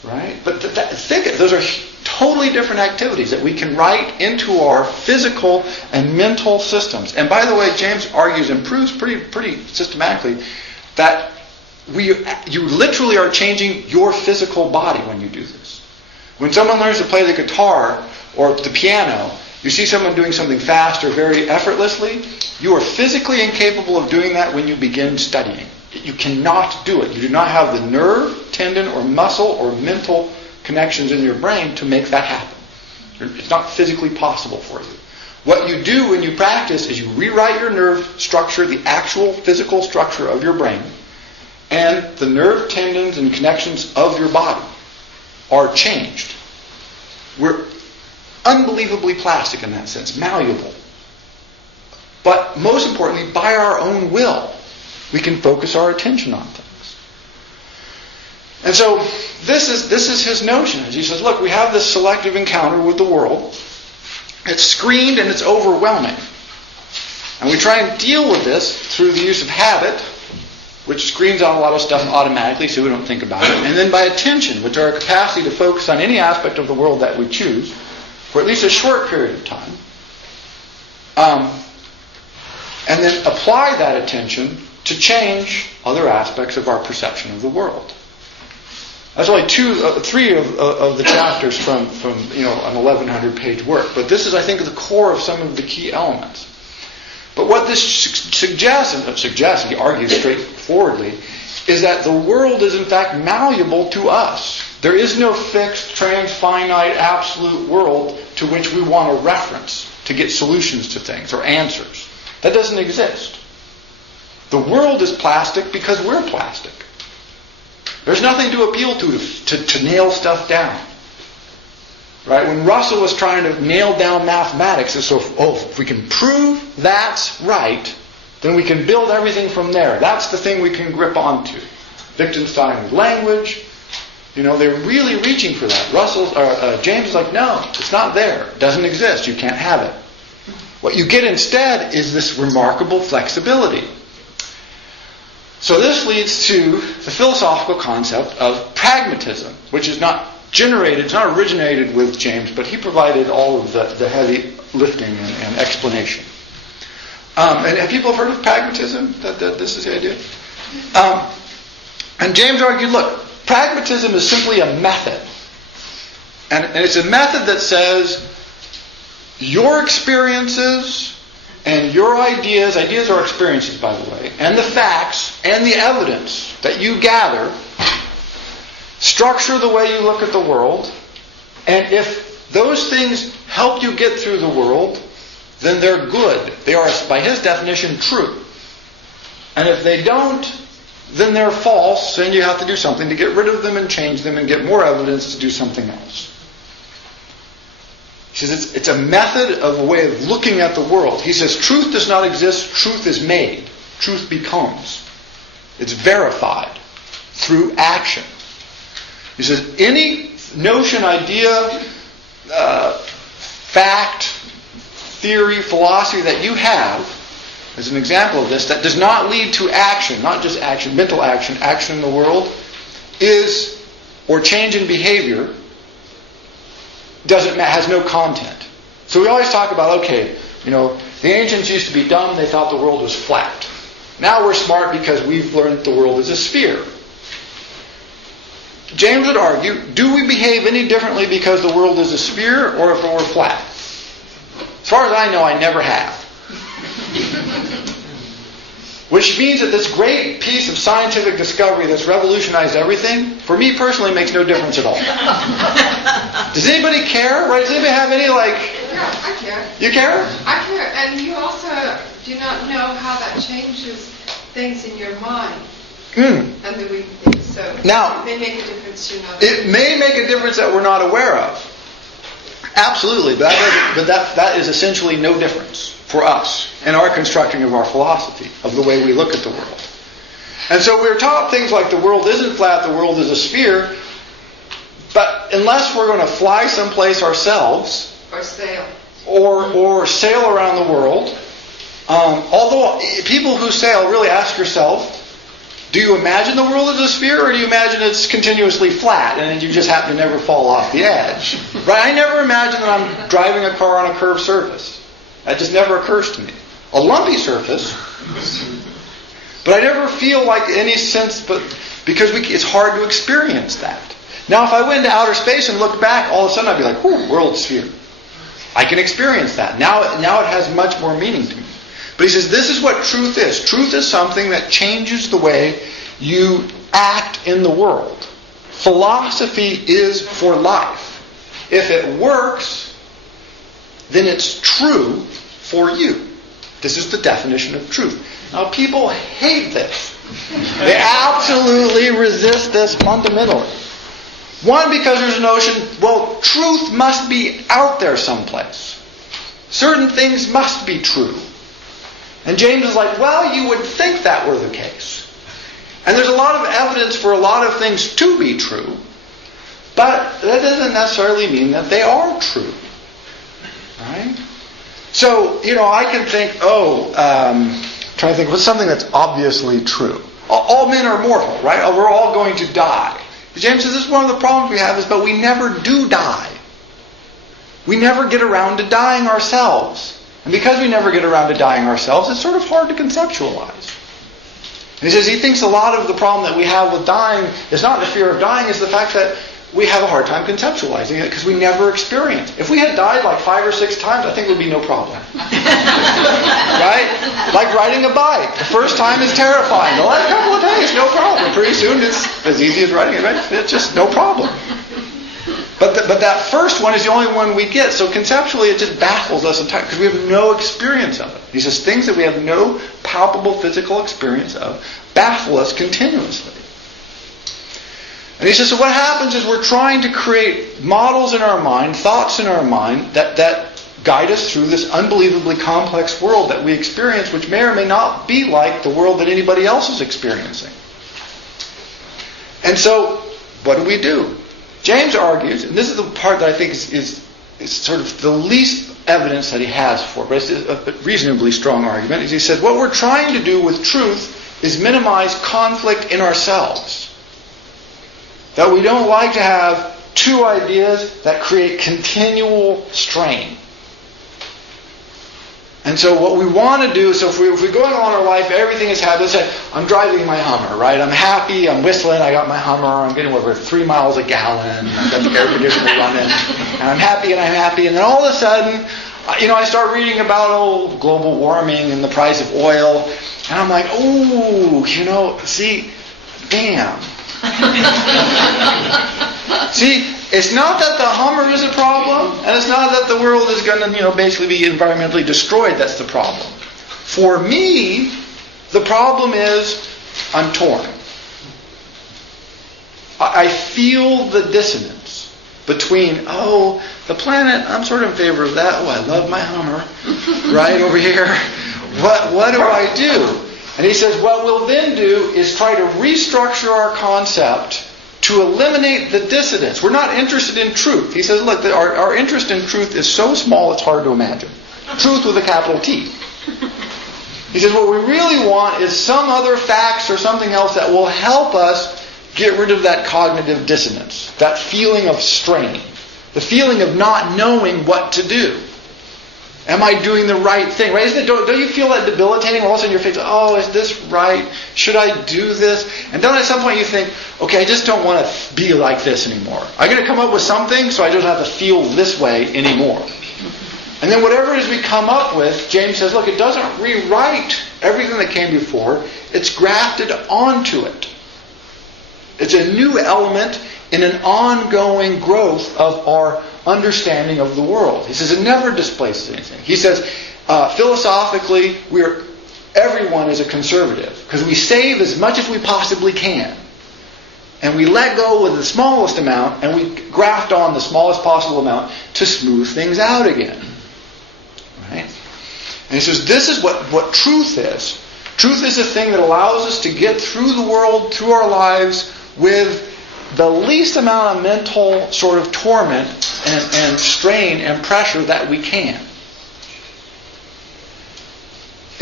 Right? But think, those are totally different activities that we can write into our physical and mental systems. And by the way, James argues and proves pretty systematically that you literally are changing your physical body when you do this. When someone learns to play the guitar or the piano, you see someone doing something fast or very effortlessly, you are physically incapable of doing that when you begin studying. You cannot do it. You do not have the nerve, tendon, or muscle, or mental connections in your brain to make that happen. It's not physically possible for you. What you do when you practice is you rewrite your nerve structure, the actual physical structure of your brain, and the nerve tendons and connections of your body are changed. We're unbelievably plastic in that sense, malleable. But most importantly, by our own will, we can focus our attention on things. And so this is his notion. He says, look, we have this selective encounter with the world. It's screened and it's overwhelming. And we try and deal with this through the use of habit, which screens out a lot of stuff automatically so we don't think about it. And then by attention, which is our capacity to focus on any aspect of the world that we choose for at least a short period of time. And then apply that attention to change other aspects of our perception of the world. That's only three of the chapters from an 1,100-page work. But this is, I think, the core of some of the key elements. But what this suggests, he argues straightforwardly, is that the world is in fact malleable to us. There is no fixed, transfinite, absolute world to which we want a reference to get solutions to things or answers. That doesn't exist. The world is plastic because we're plastic. There's nothing to appeal to nail stuff down. Right? When Russell was trying to nail down mathematics, it's if we can prove that's right, then we can build everything from there. That's the thing we can grip onto. Wittgenstein with language. They're really reaching for that. James is like, no, it's not there. It doesn't exist. You can't have it. What you get instead is this remarkable flexibility. So this leads to the philosophical concept of pragmatism, which is not it's not originated with James, but he provided all of the heavy lifting and explanation. And have people heard of pragmatism? That this is the idea? And James argued, look, pragmatism is simply a method. And it's a method that says your experiences and your ideas are experiences, by the way, and the facts and the evidence that you gather structure the way you look at the world. And if those things help you get through the world, then they're good. They are, by his definition, true. And if they don't, then they're false, and you have to do something to get rid of them and change them and get more evidence to do something else. He says it's a method of a way of looking at the world. He says truth does not exist, truth is made. Truth becomes. It's verified through action. He says any notion, idea, fact, theory, philosophy that you have, as an example of this, that does not lead to action, not just action, mental action, action in the world, or change in behavior, has no content. So we always talk about, the ancients used to be dumb, they thought the world was flat. Now we're smart because we've learned that the world is a sphere. James would argue, do we behave any differently because the world is a sphere or if we're flat? As far as I know, I never have. Which means that this great piece of scientific discovery that's revolutionized everything, for me personally, makes no difference at all. Does anybody care? Right? Does anybody have any, Yeah, I care. You care? I care. And you also do not know how that changes things in your mind. And the weak things. So now, it may make a difference to another. It may make a difference that we're not aware of. Absolutely. But that is essentially no difference for us in our constructing of our philosophy, of the way we look at the world. And so we're taught things like the world isn't flat, the world is a sphere. But unless we're going to fly someplace ourselves, Or sail. Or sail around the world, although people who sail, really ask yourself, Do you imagine the world as a sphere, or do you imagine it's continuously flat and you just happen to never fall off the edge? Right? I never imagine that I'm driving a car on a curved surface. That just never occurs to me. A lumpy surface, but I never feel like any sense, but because it's hard to experience that. Now, if I went into outer space and looked back, all of a sudden I'd be like, "Whoo, world sphere." I can experience that. Now it has much more meaning to me. But he says, this is what truth is. Truth is something that changes the way you act in the world. Philosophy is for life. If it works, then it's true for you. This is the definition of truth. Now, people hate this. They absolutely resist this fundamentally. One, because there's a notion, well, truth must be out there someplace. Certain things must be true. And James is like, well, you would think that were the case. And there's a lot of evidence for a lot of things to be true, but that doesn't necessarily mean that they are true. Right? So, I can think, trying to think, what's something that's obviously true? All men are mortal, right? We're all going to die. James says this is one of the problems we have but we never do die. We never get around to dying ourselves. And because we never get around to dying ourselves, it's sort of hard to conceptualize. And he says he thinks a lot of the problem that we have with dying is not the fear of dying, it's the fact that we have a hard time conceptualizing it because we never experience it. If we had died like 5 or 6 times, I think it would be no problem. Right? Like riding a bike. The first time is terrifying. The last couple of days, no problem. Pretty soon it's as easy as riding a bike. It's just no problem. But that first one is the only one we get. So conceptually it just baffles us entirely because we have no experience of it. He says things that we have no palpable physical experience of baffle us continuously. And he says, so what happens is we're trying to create models in our mind, thoughts in our mind that guide us through this unbelievably complex world that we experience, which may or may not be like the world that anybody else is experiencing. And so, what do? James argues, and this is the part that I think is sort of the least evidence that he has for, but it's a reasonably strong argument, is he says, what we're trying to do with truth is minimize conflict in ourselves. That we don't like to have two ideas that create continual strain. And so what we want to do, so if we're going along our life, everything is happy. Let's say, I'm driving my Hummer, right? I'm happy, I'm whistling, I got my Hummer, I'm getting over 3 miles a gallon, I've got the air conditioner running, and I'm happy, and then all of a sudden, I start reading about global warming and the price of oil, and I'm like, damn. See, it's not that the Hummer is a problem, and it's not that the world is going to, basically be environmentally destroyed. That's the problem. For me, the problem is I'm torn. I feel the dissonance between, the planet, I'm sort of in favor of that. I love my Hummer, right over here. What do I do? And he says, what we'll then do is try to restructure our concept to eliminate the dissonance. We're not interested in truth. He says, look, our interest in truth is so small it's hard to imagine. Truth with a capital T. He says, what we really want is some other facts or something else that will help us get rid of that cognitive dissonance, that feeling of strain, the feeling of not knowing what to do. Am I doing the right thing? Right? Don't you feel that debilitating? All of a sudden your face, is this right? Should I do this? And then at some point you think, okay, I just don't want to be like this anymore. I'm going to come up with something so I don't have to feel this way anymore. And then whatever it is we come up with, James says, look, it doesn't rewrite everything that came before. It's grafted onto it. It's a new element in an ongoing growth of our understanding of the world. He says it never displaces anything. He says philosophically everyone is a conservative because we save as much as we possibly can, and we let go with the smallest amount, and we graft on the smallest possible amount to smooth things out again. Right? And he says this is what truth is. Truth is a thing that allows us to get through the world, through our lives, with the least amount of mental sort of torment and strain and pressure that we can.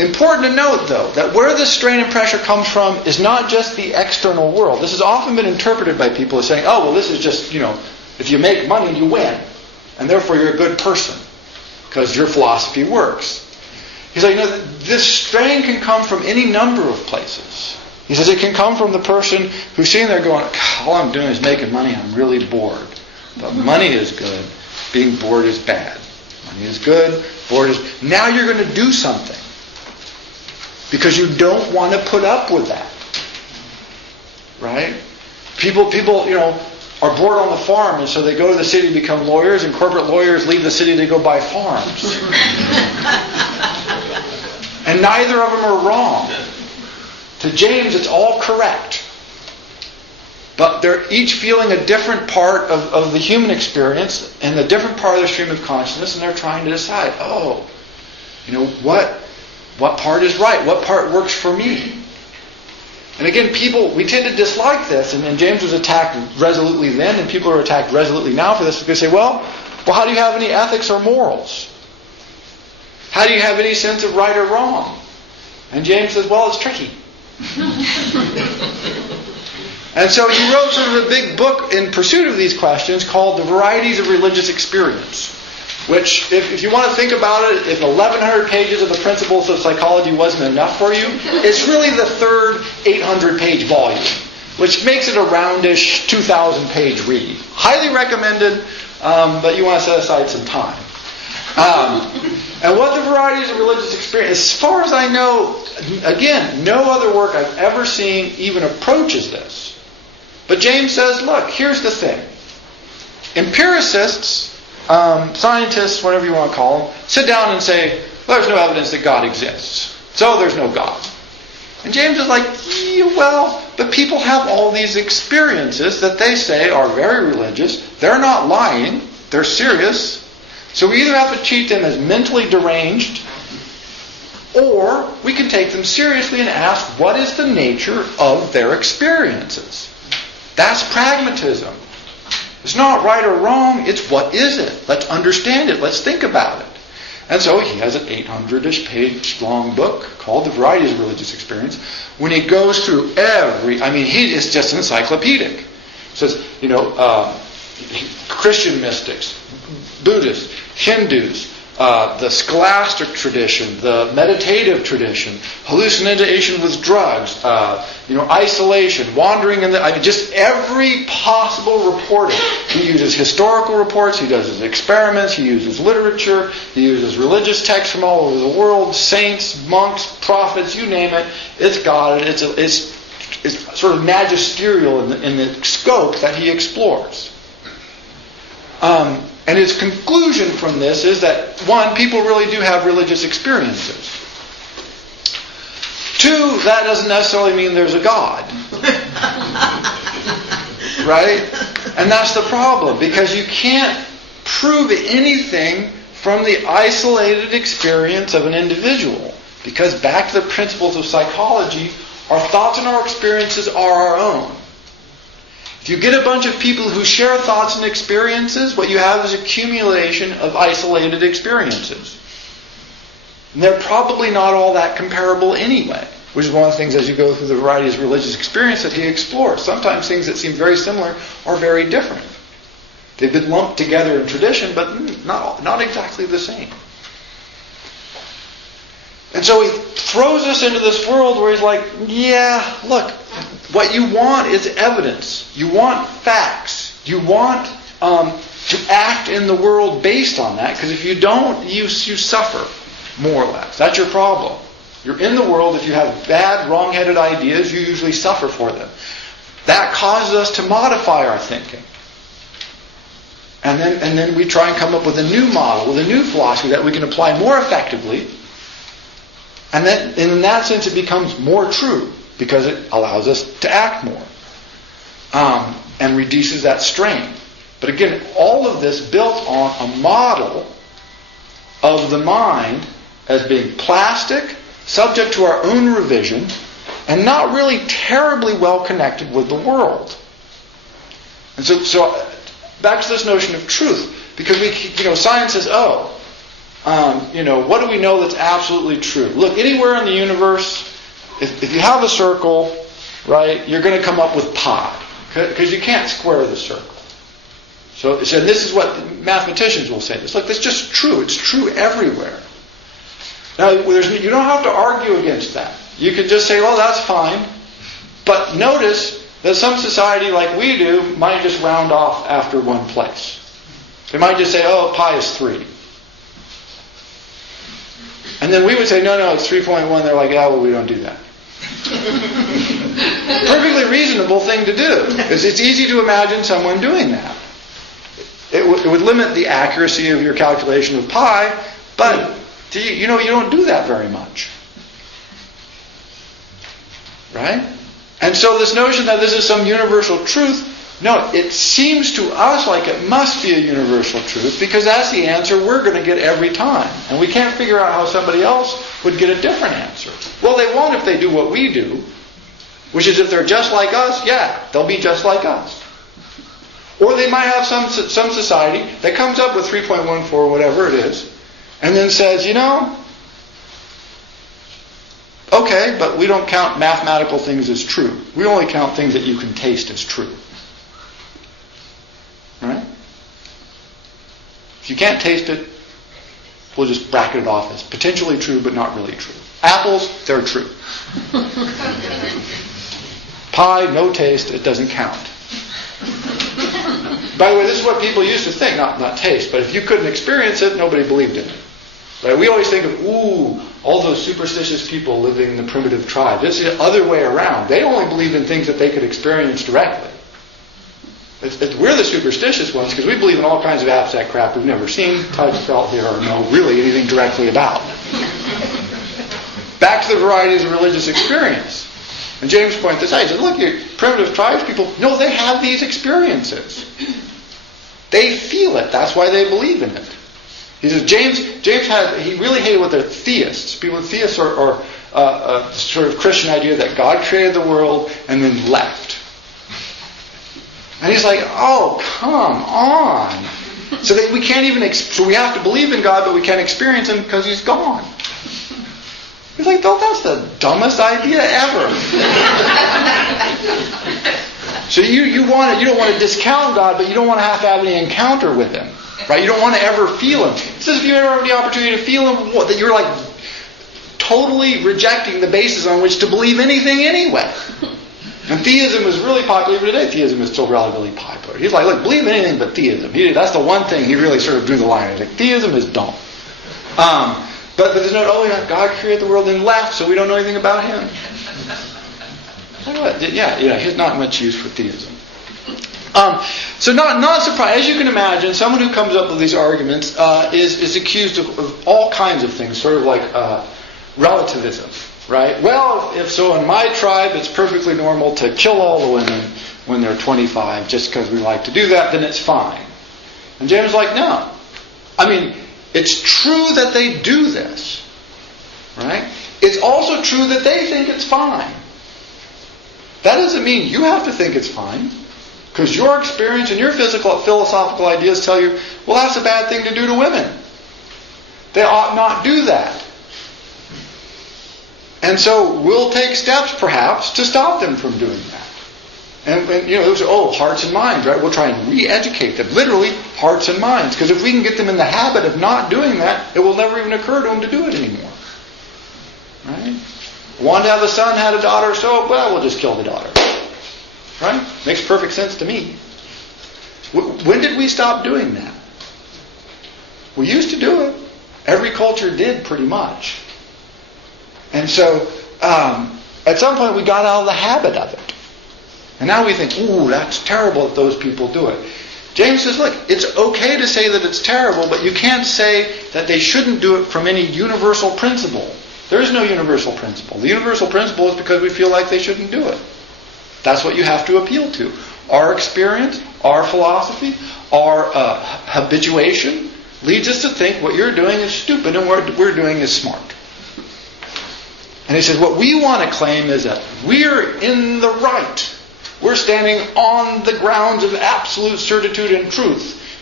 Important to note, though, that where this strain and pressure comes from is not just the external world. This has often been interpreted by people as saying, oh, well, this is just, if you make money, you win. And therefore you're a good person because your philosophy works. He's like, this strain can come from any number of places. He says it can come from the person who's sitting there going, all I'm doing is making money, I'm really bored. But money is good, being bored is bad. Money is good, bored is... Now you're going to do something. Because you don't want to put up with that. Right? People, are bored on the farm, and so they go to the city to become lawyers, and corporate lawyers leave the city to go buy farms. And neither of them are wrong. To James, it's all correct. But they're each feeling a different part of the human experience and a different part of the stream of consciousness, and they're trying to decide, what part is right? What part works for me? And again, we tend to dislike this, and James was attacked resolutely then, and people are attacked resolutely now for this, because they say, well, how do you have any ethics or morals? How do you have any sense of right or wrong? And James says, well, it's tricky. And so he wrote sort of a big book in pursuit of these questions called The Varieties of Religious Experience, which, if you want to think about it, if 1,100 pages of the Principles of Psychology wasn't enough for you, it's really the third 800-page volume, which makes it a roundish 2,000-page read. Highly recommended, but you want to set aside some time. And what the varieties of religious experience, as far as I know, again, no other work I've ever seen even approaches this. But James says, look, here's the thing. Empiricists, scientists, whatever you want to call them, sit down and say, well, there's no evidence that God exists, so there's no God. And James is like, but people have all these experiences that they say are very religious. They're not lying. They're serious. So we either have to treat them as mentally deranged, or we can take them seriously and ask, what is the nature of their experiences? That's pragmatism. It's not right or wrong, it's what is it? Let's understand it, let's think about it. And so he has an 800-ish page long book called The Varieties of Religious Experience. When he goes through he is just encyclopedic. He says, Christian mystics, Buddhists, Hindus, the scholastic tradition, the meditative tradition, hallucination with drugs, isolation, wandering just every possible reporting. He uses historical reports, he does his experiments, he uses literature, he uses religious texts from all over the world, saints, monks, prophets, you name it. It's got it. It's sort of magisterial in the scope that he explores. And his conclusion from this is that, one, people really do have religious experiences. Two, that doesn't necessarily mean there's a God. Right? And that's the problem, because you can't prove anything from the isolated experience of an individual. Because back to the principles of psychology, our thoughts and our experiences are our own. If you get a bunch of people who share thoughts and experiences, what you have is accumulation of isolated experiences. And they're probably not all that comparable anyway, which is one of the things as you go through the varieties of religious experience that he explores. Sometimes things that seem very similar are very different. They've been lumped together in tradition, but not exactly the same. And so he throws us into this world where he's like, look, what you want is evidence. You want facts. You want to act in the world based on that, because if you don't, you suffer, more or less. That's your problem. You're in the world. If you have bad, wrong-headed ideas, you usually suffer for them. That causes us to modify our thinking. And then we try and come up with a new model, with a new philosophy that we can apply more effectively. And then, in that sense, it becomes more true, because it allows us to act more and reduces that strain. But again, all of this built on a model of the mind as being plastic, subject to our own revision, and not really terribly well connected with the world. And so back to this notion of truth, because science says, What do we know that's absolutely true? Look, anywhere in the universe, if you have a circle, right, you're going to come up with pi, because you can't square the circle. So this is what mathematicians will say. Look, that's just true. It's true everywhere. Now, you don't have to argue against that. You can just say, well, that's fine. But notice that some society like we do might just round off after one place. They might just say, oh, pi is 3. And then we would say, no, it's 3.1. They're like, yeah, well, we don't do that. Perfectly reasonable thing to do, because it's easy to imagine someone doing that. It would limit the accuracy of your calculation of pi, but you don't do that very much. Right? And so this notion that this is some universal truth, no, it seems to us like it must be a universal truth, because that's the answer we're going to get every time. And we can't figure out how somebody else would get a different answer. Well, they won't if they do what we do, which is if they're just like us, yeah, they'll be just like us. Or they might have some society that comes up with 3.14, whatever it is, and then says, okay, but we don't count mathematical things as true. We only count things that you can taste as true. Right? If you can't taste it, we'll just bracket it off as potentially true, but not really true. Apples, they're true. Pie, no taste, it doesn't count. By the way, this is what people used to think, not taste, but if you couldn't experience it, nobody believed in it. Right? We always think of, all those superstitious people living in the primitive tribe. It's the other way around. They only believed in things that they could experience directly. We're the superstitious ones because we believe in all kinds of abstract crap we've never seen, touched, felt, hear, or know really anything directly about. Back to the varieties of religious experience. And James points this out. He says, look, your primitive tribes people, no, they have these experiences. They feel it. That's why they believe in it. He says, he really hated what they're theists. People with theists are a sort of Christian idea that God created the world and then left. And he's like, oh, come on. So that we can't even, so we have to believe in God, but we can't experience Him because He's gone. He's like, oh, that's the dumbest idea ever. So you don't want to discount God, but you don't want to have any encounter with Him. Right? You don't want to ever feel Him. He says if you ever have the opportunity to feel Him, that you're like totally rejecting the basis on which to believe anything anyway. And theism is really popular today. Theism is still relatively popular. He's like, look, believe anything but theism. That's the one thing he really sort of drew the line. He's like, theism is dumb. But there's no, God created the world and left, so we don't know anything about Him. He's not much use for theism. So not surprised. As you can imagine, someone who comes up with these arguments is accused of all kinds of things, sort of like relativism, right? Well, if so in my tribe, it's perfectly normal to kill all the women when they're 25 just because we like to do that, then it's fine. And James is like, no. I mean, it's true that they do this, right? It's also true that they think it's fine. That doesn't mean you have to think it's fine. Because your experience and your philosophical ideas tell you, well, that's a bad thing to do to women. They ought not do that. And so we'll take steps, perhaps, to stop them from doing that. And those are, hearts and minds, right? We'll try and re-educate them. Literally, hearts and minds. Because if we can get them in the habit of not doing that, it will never even occur to them to do it anymore. Right? Wanted to have a son, had a daughter, so, we'll just kill the daughter. Right? Makes perfect sense to me. When did we stop doing that? We used to do it. Every culture did, pretty much. And so, at some point, we got out of the habit of it. And now we think, that's terrible that those people do it. James says, look, it's okay to say that it's terrible, but you can't say that they shouldn't do it from any universal principle. There is no universal principle. The universal principle is because we feel like they shouldn't do it. That's what you have to appeal to. Our experience, our philosophy, our habituation leads us to think what you're doing is stupid and what we're doing is smart. And he says, what we want to claim is that we're in the right. We're standing on the grounds of absolute certitude and truth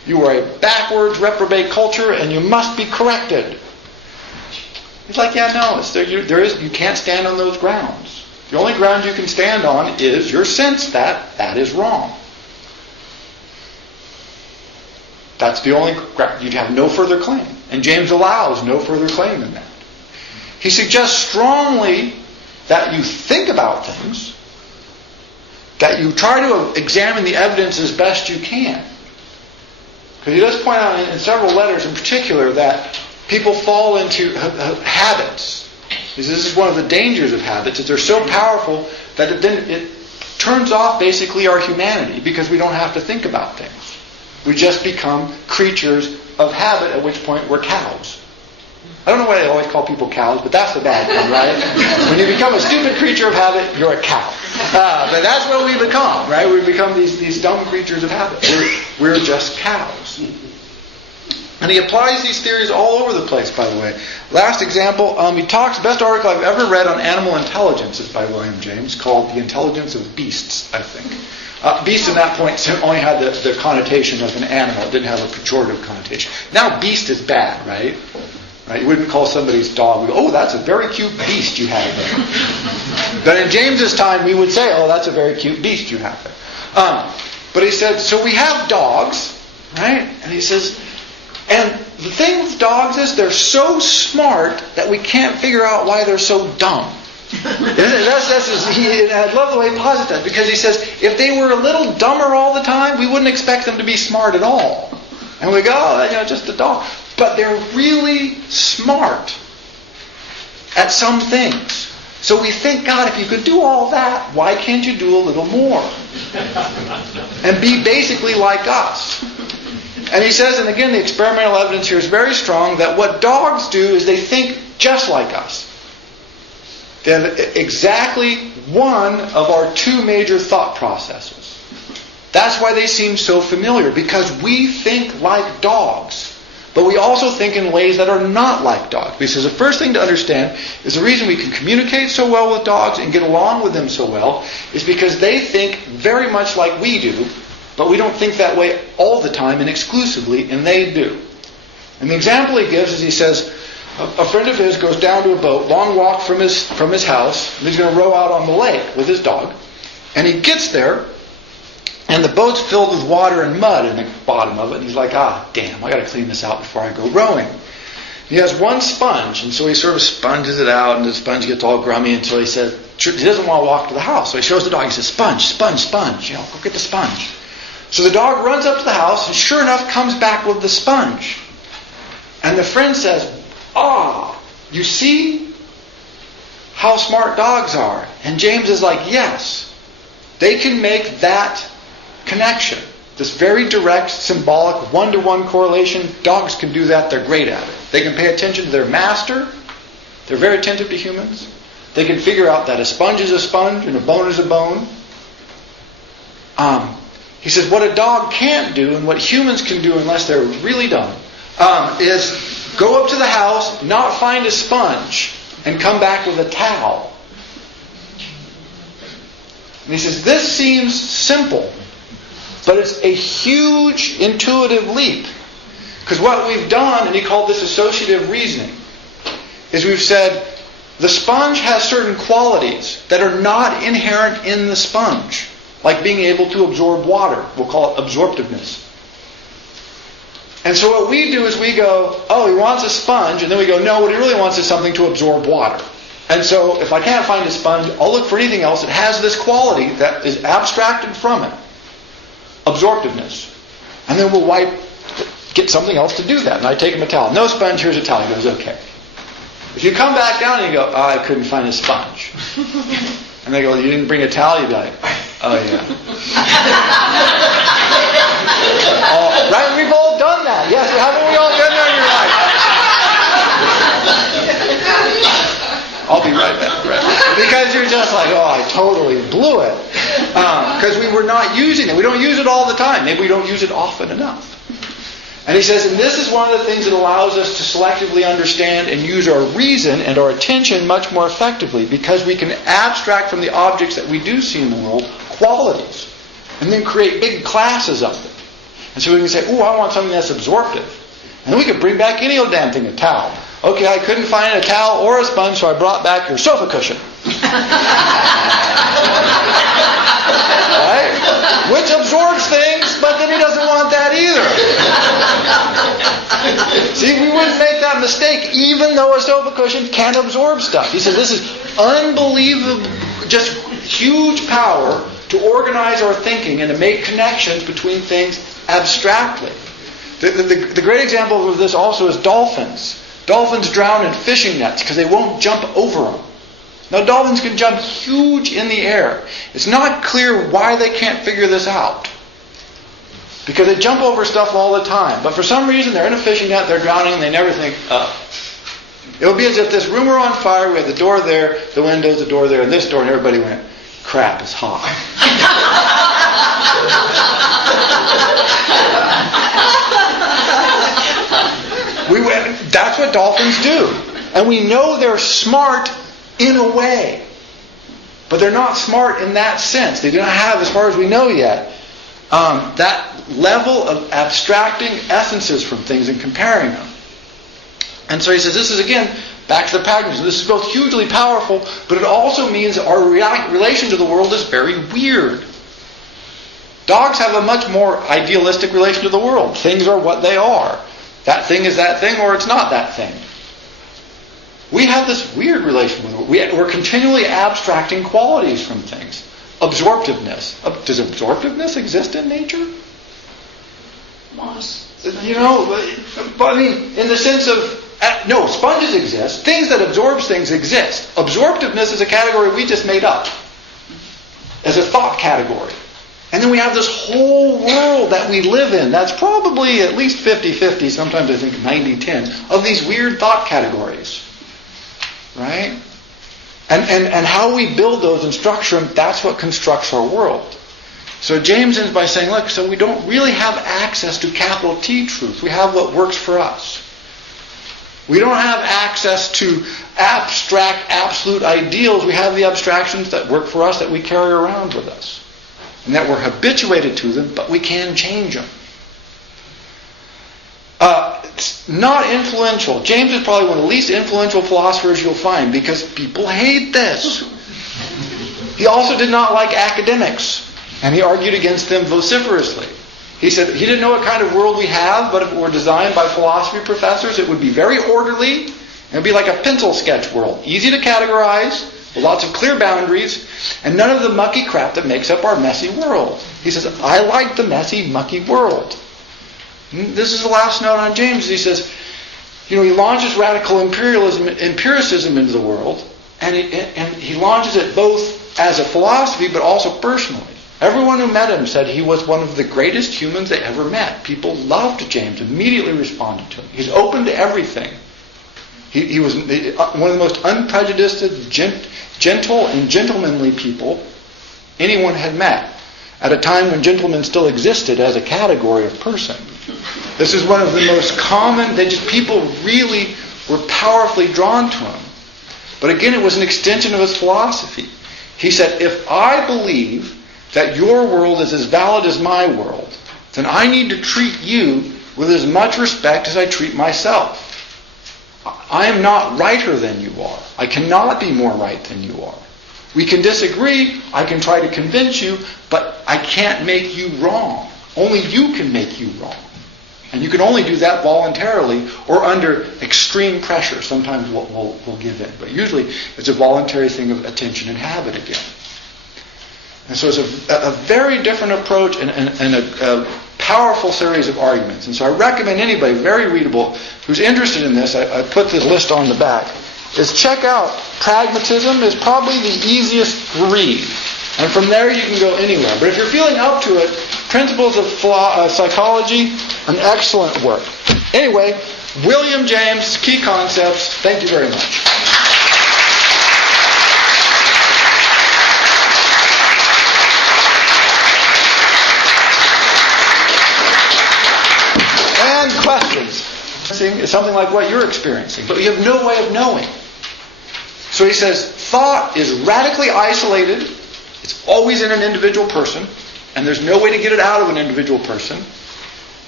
You are a backwards, reprobate culture, and you must be corrected. He's like, yeah, no, you can't stand on those grounds. The only ground you can stand on is your sense that that is wrong. That's the only ground. You'd have no further claim. And James allows no further claim than that. He suggests strongly that you think about things, that you try to examine the evidence as best you can. Because he does point out in several letters in particular that people fall into habits. This is one of the dangers of habits, is they're so powerful that it turns off basically our humanity because we don't have to think about things. We just become creatures of habit, at which point we're cows. I don't know why they always call people cows, but that's the bad thing, right? When you become a stupid creature of habit, you're a cow. But that's what we become, right? We become these dumb creatures of habit. We're just cows. And he applies these theories all over the place, by the way. Last example, he talks, best article I've ever read on animal intelligence is by William James, called The Intelligence of Beasts, I think. Beast in that point only had the connotation of an animal. It didn't have a pejorative connotation. Now beast is bad, right? You wouldn't call somebody's dog, oh, that's a very cute beast you have there. But in James's time, we would say, oh, that's a very cute beast you have there. But he said, so we have dogs, right? And he says, and the thing with dogs is they're so smart that we can't figure out why they're so dumb. I love the way he posits that, because he says if they were a little dumber all the time, we wouldn't expect them to be smart at all. And we go, oh, just a dog. But they're really smart at some things. So we think, God, if you could do all that, why can't you do a little more? And be basically like us. And he says, and again, the experimental evidence here is very strong, that what dogs do is they think just like us. They have exactly one of our two major thought processes. That's why they seem so familiar, because we think like dogs. But we also think in ways that are not like dogs. Because the first thing to understand is the reason we can communicate so well with dogs and get along with them so well is because they think very much like we do, but we don't think that way all the time and exclusively, and they do. And the example he gives is he says, a friend of his goes down to a boat, long walk from his house, and he's going to row out on the lake with his dog. And he gets there, and the boat's filled with water and mud in the bottom of it. And he's like, damn, I got to clean this out before I go rowing. He has one sponge, and so he sort of sponges it out, and the sponge gets all grummy until he says, he doesn't want to walk to the house. So he shows the dog, he says, sponge, sponge, sponge, go get the sponge. So the dog runs up to the house, and sure enough comes back with the sponge. And the friend says, you see how smart dogs are? And James is like, yes. They can make that connection. This very direct, symbolic, one-to-one correlation. Dogs can do that. They're great at it. They can pay attention to their master. They're very attentive to humans. They can figure out that a sponge is a sponge and a bone is a bone. He says what a dog can't do and what humans can do unless they're really dumb is go up to the house, not find a sponge, and come back with a towel. And he says, this seems simple, but it's a huge intuitive leap. Because what we've done, and he called this associative reasoning, is we've said the sponge has certain qualities that are not inherent in the sponge, like being able to absorb water. We'll call it absorptiveness. And so what we do is we go, he wants a sponge, and then we go, no, what he really wants is something to absorb water. And so if I can't find a sponge, I'll look for anything else that has this quality that is abstracted from it. Absorptiveness. And then we'll get something else to do that. And I take him a towel. No sponge, here's a towel. He goes, okay. If you come back down and you go, I couldn't find a sponge. And they go, you didn't bring a towel? You'd be like, oh yeah. Right? We've all done that. Yes, haven't we all done that in your life? I'll be right back. Right? Because you're just like, I totally blew it. Because we were not using it. We don't use it all the time. Maybe we don't use it often enough. And he says, and this is one of the things that allows us to selectively understand and use our reason and our attention much more effectively, because we can abstract from the objects that we do see in the world qualities and then create big classes of them. And so we can say, ooh, I want something that's absorptive. And then we could bring back any old damn thing, a towel. Okay, I couldn't find a towel or a sponge, so I brought back your sofa cushion. Right? Which absorbs things, but then he doesn't want that either. See, we wouldn't make that mistake even though a sofa cushion can absorb stuff. He says this is unbelievable, just huge power to organize our thinking and to make connections between things abstractly. The great example of this also is dolphins. Dolphins drown in fishing nets because they won't jump over them. Now, dolphins can jump huge in the air. It's not clear why they can't figure this out. Because they jump over stuff all the time. But for some reason, they're in a fishing net, they're drowning, and they never think, It would be as if this room were on fire, we had the door there, the windows, the door there, and this door, and everybody went, crap, it's hot. That's what dolphins do. And we know they're smart in a way. But they're not smart in that sense. They do not have, as far as we know yet, that level of abstracting essences from things and comparing them. And so he says, this is, again, back to the pragmatism. This is both hugely powerful, but it also means our relation to the world is very weird. Dogs have a much more idealistic relation to the world. Things are what they are. That thing is that thing, or it's not that thing. We have this weird relation with it. We're continually abstracting qualities from things. Absorptiveness. Does absorptiveness exist in nature? You know, but I mean, in the sense of, no, sponges exist. Things that absorb things exist. Absorptiveness is a category we just made up as a thought category. And then we have this whole world that we live in that's probably at least 50-50, sometimes I think 90-10, of these weird thought categories. Right? And how we build those and structure them, that's what constructs our world. So James ends by saying, look, so we don't really have access to capital T truth. We have what works for us. We don't have access to abstract, absolute ideals. We have the abstractions that work for us that we carry around with us. And that we're habituated to them, but we can change them. It's not influential. James is probably one of the least influential philosophers you'll find because people hate this. He also did not like academics, and he argued against them vociferously. He said he didn't know what kind of world we have, but if it were designed by philosophy professors, it would be very orderly. It would be like a pencil sketch world. Easy to categorize, with lots of clear boundaries, and none of the mucky crap that makes up our messy world. He says, I like the messy, mucky world. This is the last note on James. He says, he launches radical empiricism into the world, and he launches it both as a philosophy, but also personally. Everyone who met him said he was one of the greatest humans they ever met. People loved James, immediately responded to him. He's open to everything. He was one of the most unprejudiced, gentle and gentlemanly people anyone had met at a time when gentlemen still existed as a category of person. This is one of the most common, people really were powerfully drawn to him. But again, it was an extension of his philosophy. He said, if I believe that your world is as valid as my world, then I need to treat you with as much respect as I treat myself. I am not righter than you are. I cannot be more right than you are. We can disagree. I can try to convince you, but I can't make you wrong. Only you can make you wrong. And you can only do that voluntarily or under extreme pressure. Sometimes we'll give in. But usually it's a voluntary thing of attention and habit again. And so it's a very different approach and a powerful series of arguments. And so I recommend anybody, very readable, who's interested in this, I put this list on the back, is check out Pragmatism. Is probably the easiest read. And from there you can go anywhere. But if you're feeling up to it, Principles of Psychology, an excellent work. Anyway, William James, Key Concepts. Thank you very much. And questions. Is something like what you're experiencing, but you have no way of knowing. So he says, thought is radically isolated. It's always in an individual person, and there's no way to get it out of an individual person.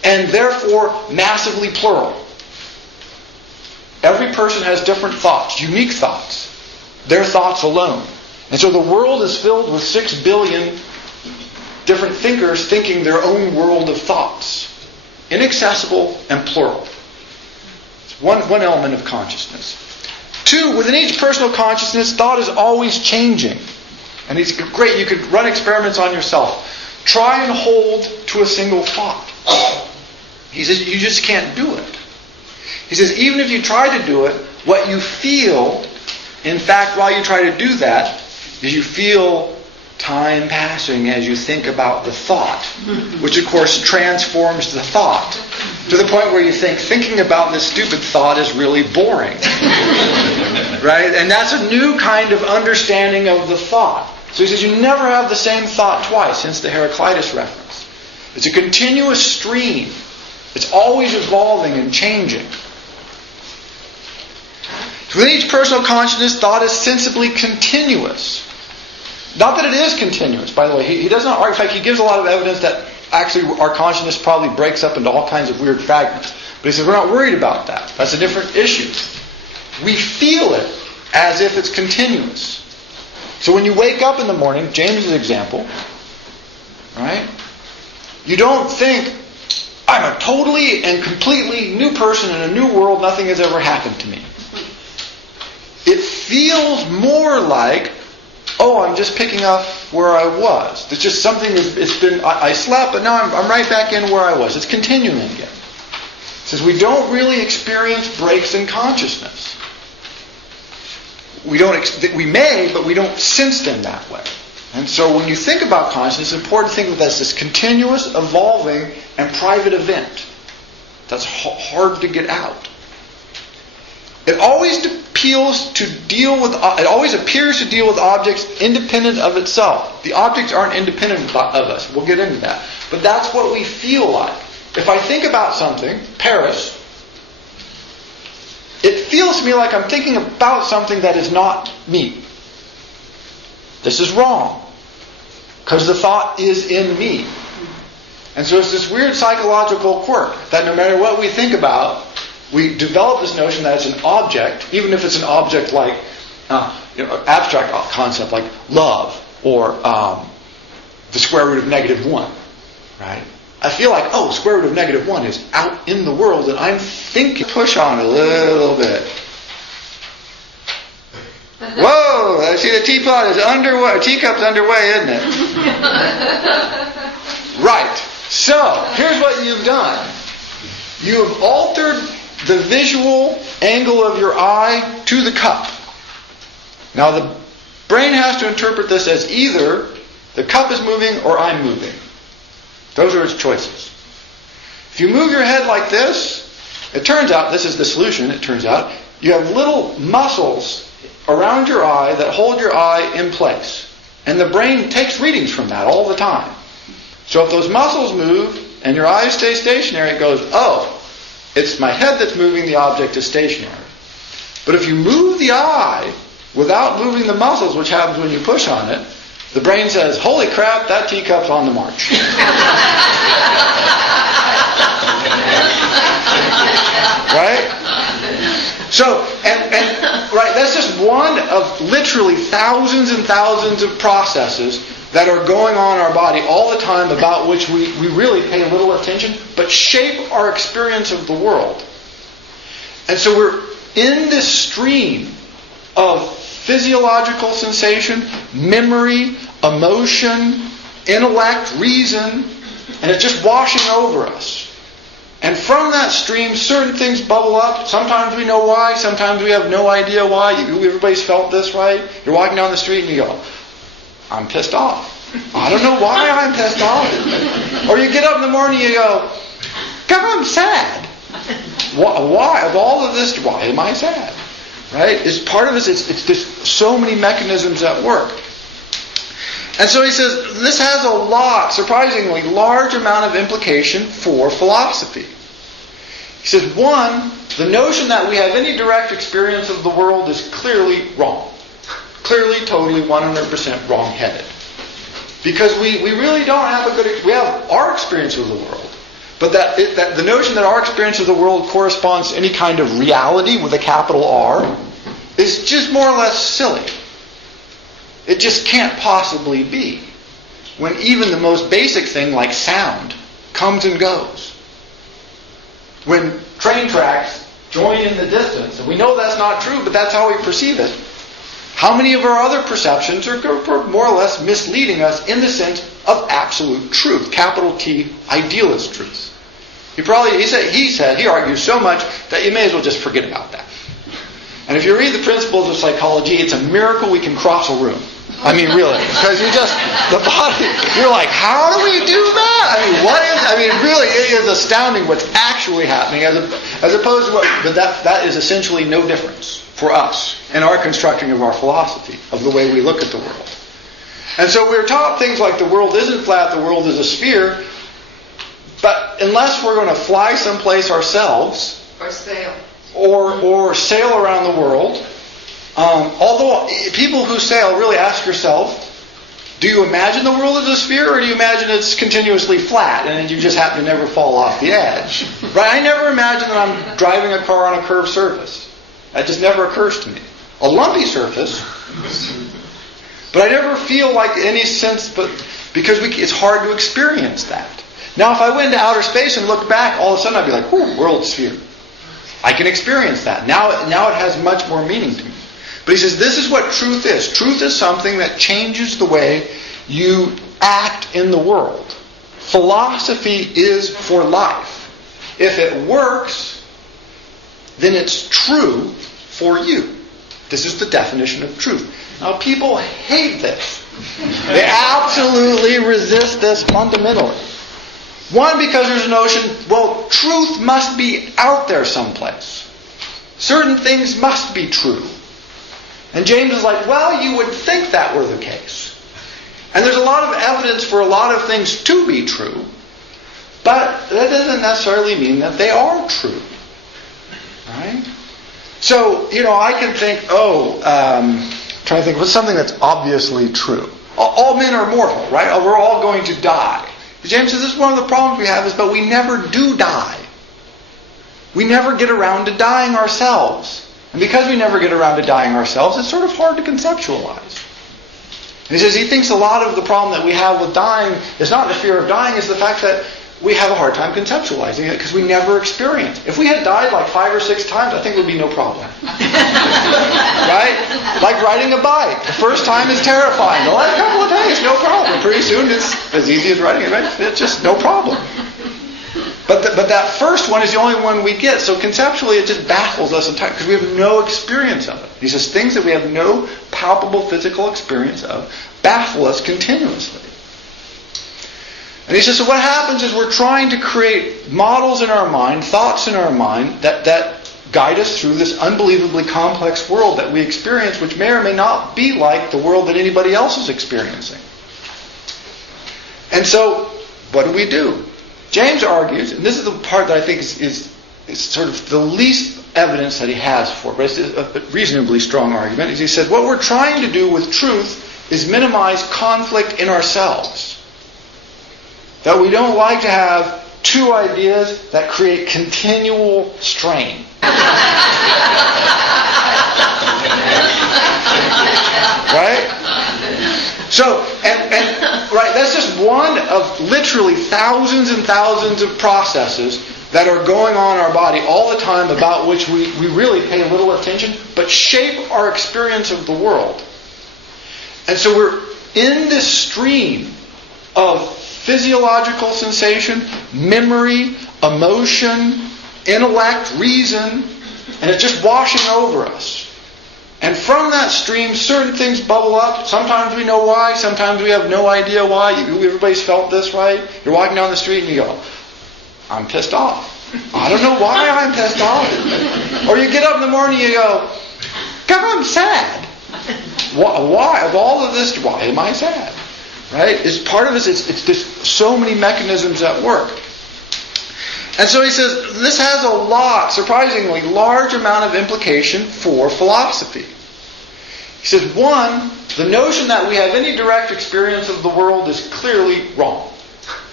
and therefore massively plural. Every person has different thoughts, unique thoughts. Their thoughts alone. And so the world is filled with 6 billion different thinkers thinking their own world of thoughts. Inaccessible and plural. It's one element of consciousness. 2, within each personal consciousness, thought is always changing. And it's great, you could run experiments on yourself. Try and hold to a single thought. He says, you just can't do it. He says, even if you try to do it, what you feel, in fact, while you try to do that, is you feel time passing as you think about the thought, which of course transforms the thought to the point where you think, thinking about this stupid thought is really boring. Right? And that's a new kind of understanding of the thought. So he says you never have the same thought twice, hence the Heraclitus reference. It's a continuous stream. It's always evolving and changing. So within each personal consciousness, thought is sensibly continuous. Not that it is continuous, by the way. He does not argue. In fact, he gives a lot of evidence that actually our consciousness probably breaks up into all kinds of weird fragments. But he says we're not worried about that. That's a different issue. We feel it as if it's continuous. So when you wake up in the morning, James's example, right? You don't think, I'm a totally and completely new person in a new world, nothing has ever happened to me. It feels more like, oh, I'm just picking up where I was. It's just something, I slept, but now I'm right back in where I was. It's continuing again. It says we don't really experience breaks in consciousness. We may, but we don't sense them that way. And so when you think about consciousness, it's important to think of it as this continuous, evolving, and private event that's hard to get out. It always appears to deal with objects independent of itself. The objects aren't independent of us. We'll get into that. But that's what we feel like. If I think about something, Paris, it feels to me like I'm thinking about something that is not me. This is wrong. Because the thought is in me. And so it's this weird psychological quirk that no matter what we think about, we develop this notion that it's an object, even if it's an object like, abstract concept like love or the square root of -1, right? I feel like, square root of -1 is out in the world and I'm thinking. Push on a little bit. Whoa, I see the teapot is underway. Teacup's underway, isn't it? Right. So, here's what you've done. You have altered the visual angle of your eye to the cup. Now the brain has to interpret this as either the cup is moving or I'm moving. Those are its choices. If you move your head like this, it turns out, this is the solution, it turns out, you have little muscles around your eye that hold your eye in place. And the brain takes readings from that all the time. So if those muscles move and your eyes stay stationary, it goes, it's my head that's moving, the object is stationary. But if you move the eye without moving the muscles, which happens when you push on it, the brain says, holy crap, that teacup's on the march. Right? So, right, that's just one of literally thousands and thousands of processes that are going on in our body all the time about which we really pay little attention, but shape our experience of the world. And so we're in this stream of physiological sensation, memory, emotion, intellect, reason, and it's just washing over us. And from that stream, certain things bubble up. Sometimes we know why, sometimes we have no idea why. Everybody's felt this, right? You're walking down the street and you go, I'm pissed off. I don't know why I'm pissed off. Or you get up in the morning and you go, God, I'm sad. Why? Of all of this, why am I sad? Right? It's part of this. It's just so many mechanisms at work. And so he says, this has a surprisingly large amount of implication for philosophy. He says, one, the notion that we have any direct experience of the world is clearly wrong. Clearly, totally, 100% wrong-headed. Because we really don't have we have our experience of the world. But that the notion that our experience of the world corresponds to any kind of reality with a capital R is just more or less silly. It just can't possibly be. When even the most basic thing like sound comes and goes. When train tracks join in the distance, and we know that's not true, but that's how we perceive it. How many of our other perceptions are more or less misleading us in the sense of absolute truth, capital T, idealist truth? He argues so much that you may as well just forget about that. And if you read the Principles of Psychology, it's a miracle we can cross a room. I mean, really, because the body, you're like, how do we do that? Really, it is astounding what's actually happening as opposed to but that is essentially no difference for us in our constructing of our philosophy, of the way we look at the world. And so we're taught things like the world isn't flat, the world is a sphere, but unless we're going to fly someplace ourselves, or sail around the world, although people who sail, really ask yourself, do you imagine the world as a sphere, or do you imagine it's continuously flat and you just happen to never fall off the edge? Right? I never imagine that I'm driving a car on a curved surface. That just never occurs to me. A lumpy surface, but I never feel like any sense, because it's hard to experience that. Now, if I went into outer space and looked back, all of a sudden I'd be like, "Ooh, world sphere." I can experience that. Now it has much more meaning to me. But he says, this is what truth is. Truth is something that changes the way you act in the world. Philosophy is for life. If it works, then it's true for you. This is the definition of truth. Now, people hate this. They absolutely resist this fundamentally. One, because there's a notion, well, truth must be out there someplace. Certain things must be true. And James is like, well, you would think that were the case. And there's a lot of evidence for a lot of things to be true, but that doesn't necessarily mean that they are true. Right? So, I can think, trying to think, what's something that's obviously true? All men are mortal, right? We're all going to die. James says this is one of the problems we have but we never do die. We never get around to dying ourselves. And because we never get around to dying ourselves, it's sort of hard to conceptualize. And he says he thinks a lot of the problem that we have with dying is not the fear of dying, it's the fact that we have a hard time conceptualizing it because we never experience it. If we had died like 5 or 6 times, I think it would be no problem. Right? Like riding a bike. The first time is terrifying. The last couple of days, no problem. Pretty soon it's as easy as riding a bike. It's just no problem. But that first one is the only one we get. So conceptually it just baffles us entirely because we have no experience of it. He says things that we have no palpable physical experience of baffle us continuously. And he says, so what happens is we're trying to create models in our mind, thoughts in our mind, that guide us through this unbelievably complex world that we experience, which may or may not be like the world that anybody else is experiencing. And so, what do? James argues, and this is the part that I think is sort of the least evidence that he has for, but it's a reasonably strong argument, is he says, what we're trying to do with truth is minimize conflict in ourselves. That we don't like to have two ideas that create continual strain. Right? So, right, that's just one of literally thousands and thousands of processes that are going on in our body all the time about which we really pay little attention, but shape our experience of the world. And so we're in this stream of physiological sensation, memory, emotion, intellect, reason, and it's just washing over us. And from that stream, certain things bubble up. Sometimes we know why, sometimes we have no idea why. Everybody's felt this, right? You're walking down the street and you go, I'm pissed off. I don't know why I'm pissed off. Or you get up in the morning and you go, God, I'm sad. Why? Of all of this, why am I sad? Right? It's part of it. It's just so many mechanisms at work. And so he says this has a surprisingly large amount of implication for philosophy. He says, one, the notion that we have any direct experience of the world is clearly wrong.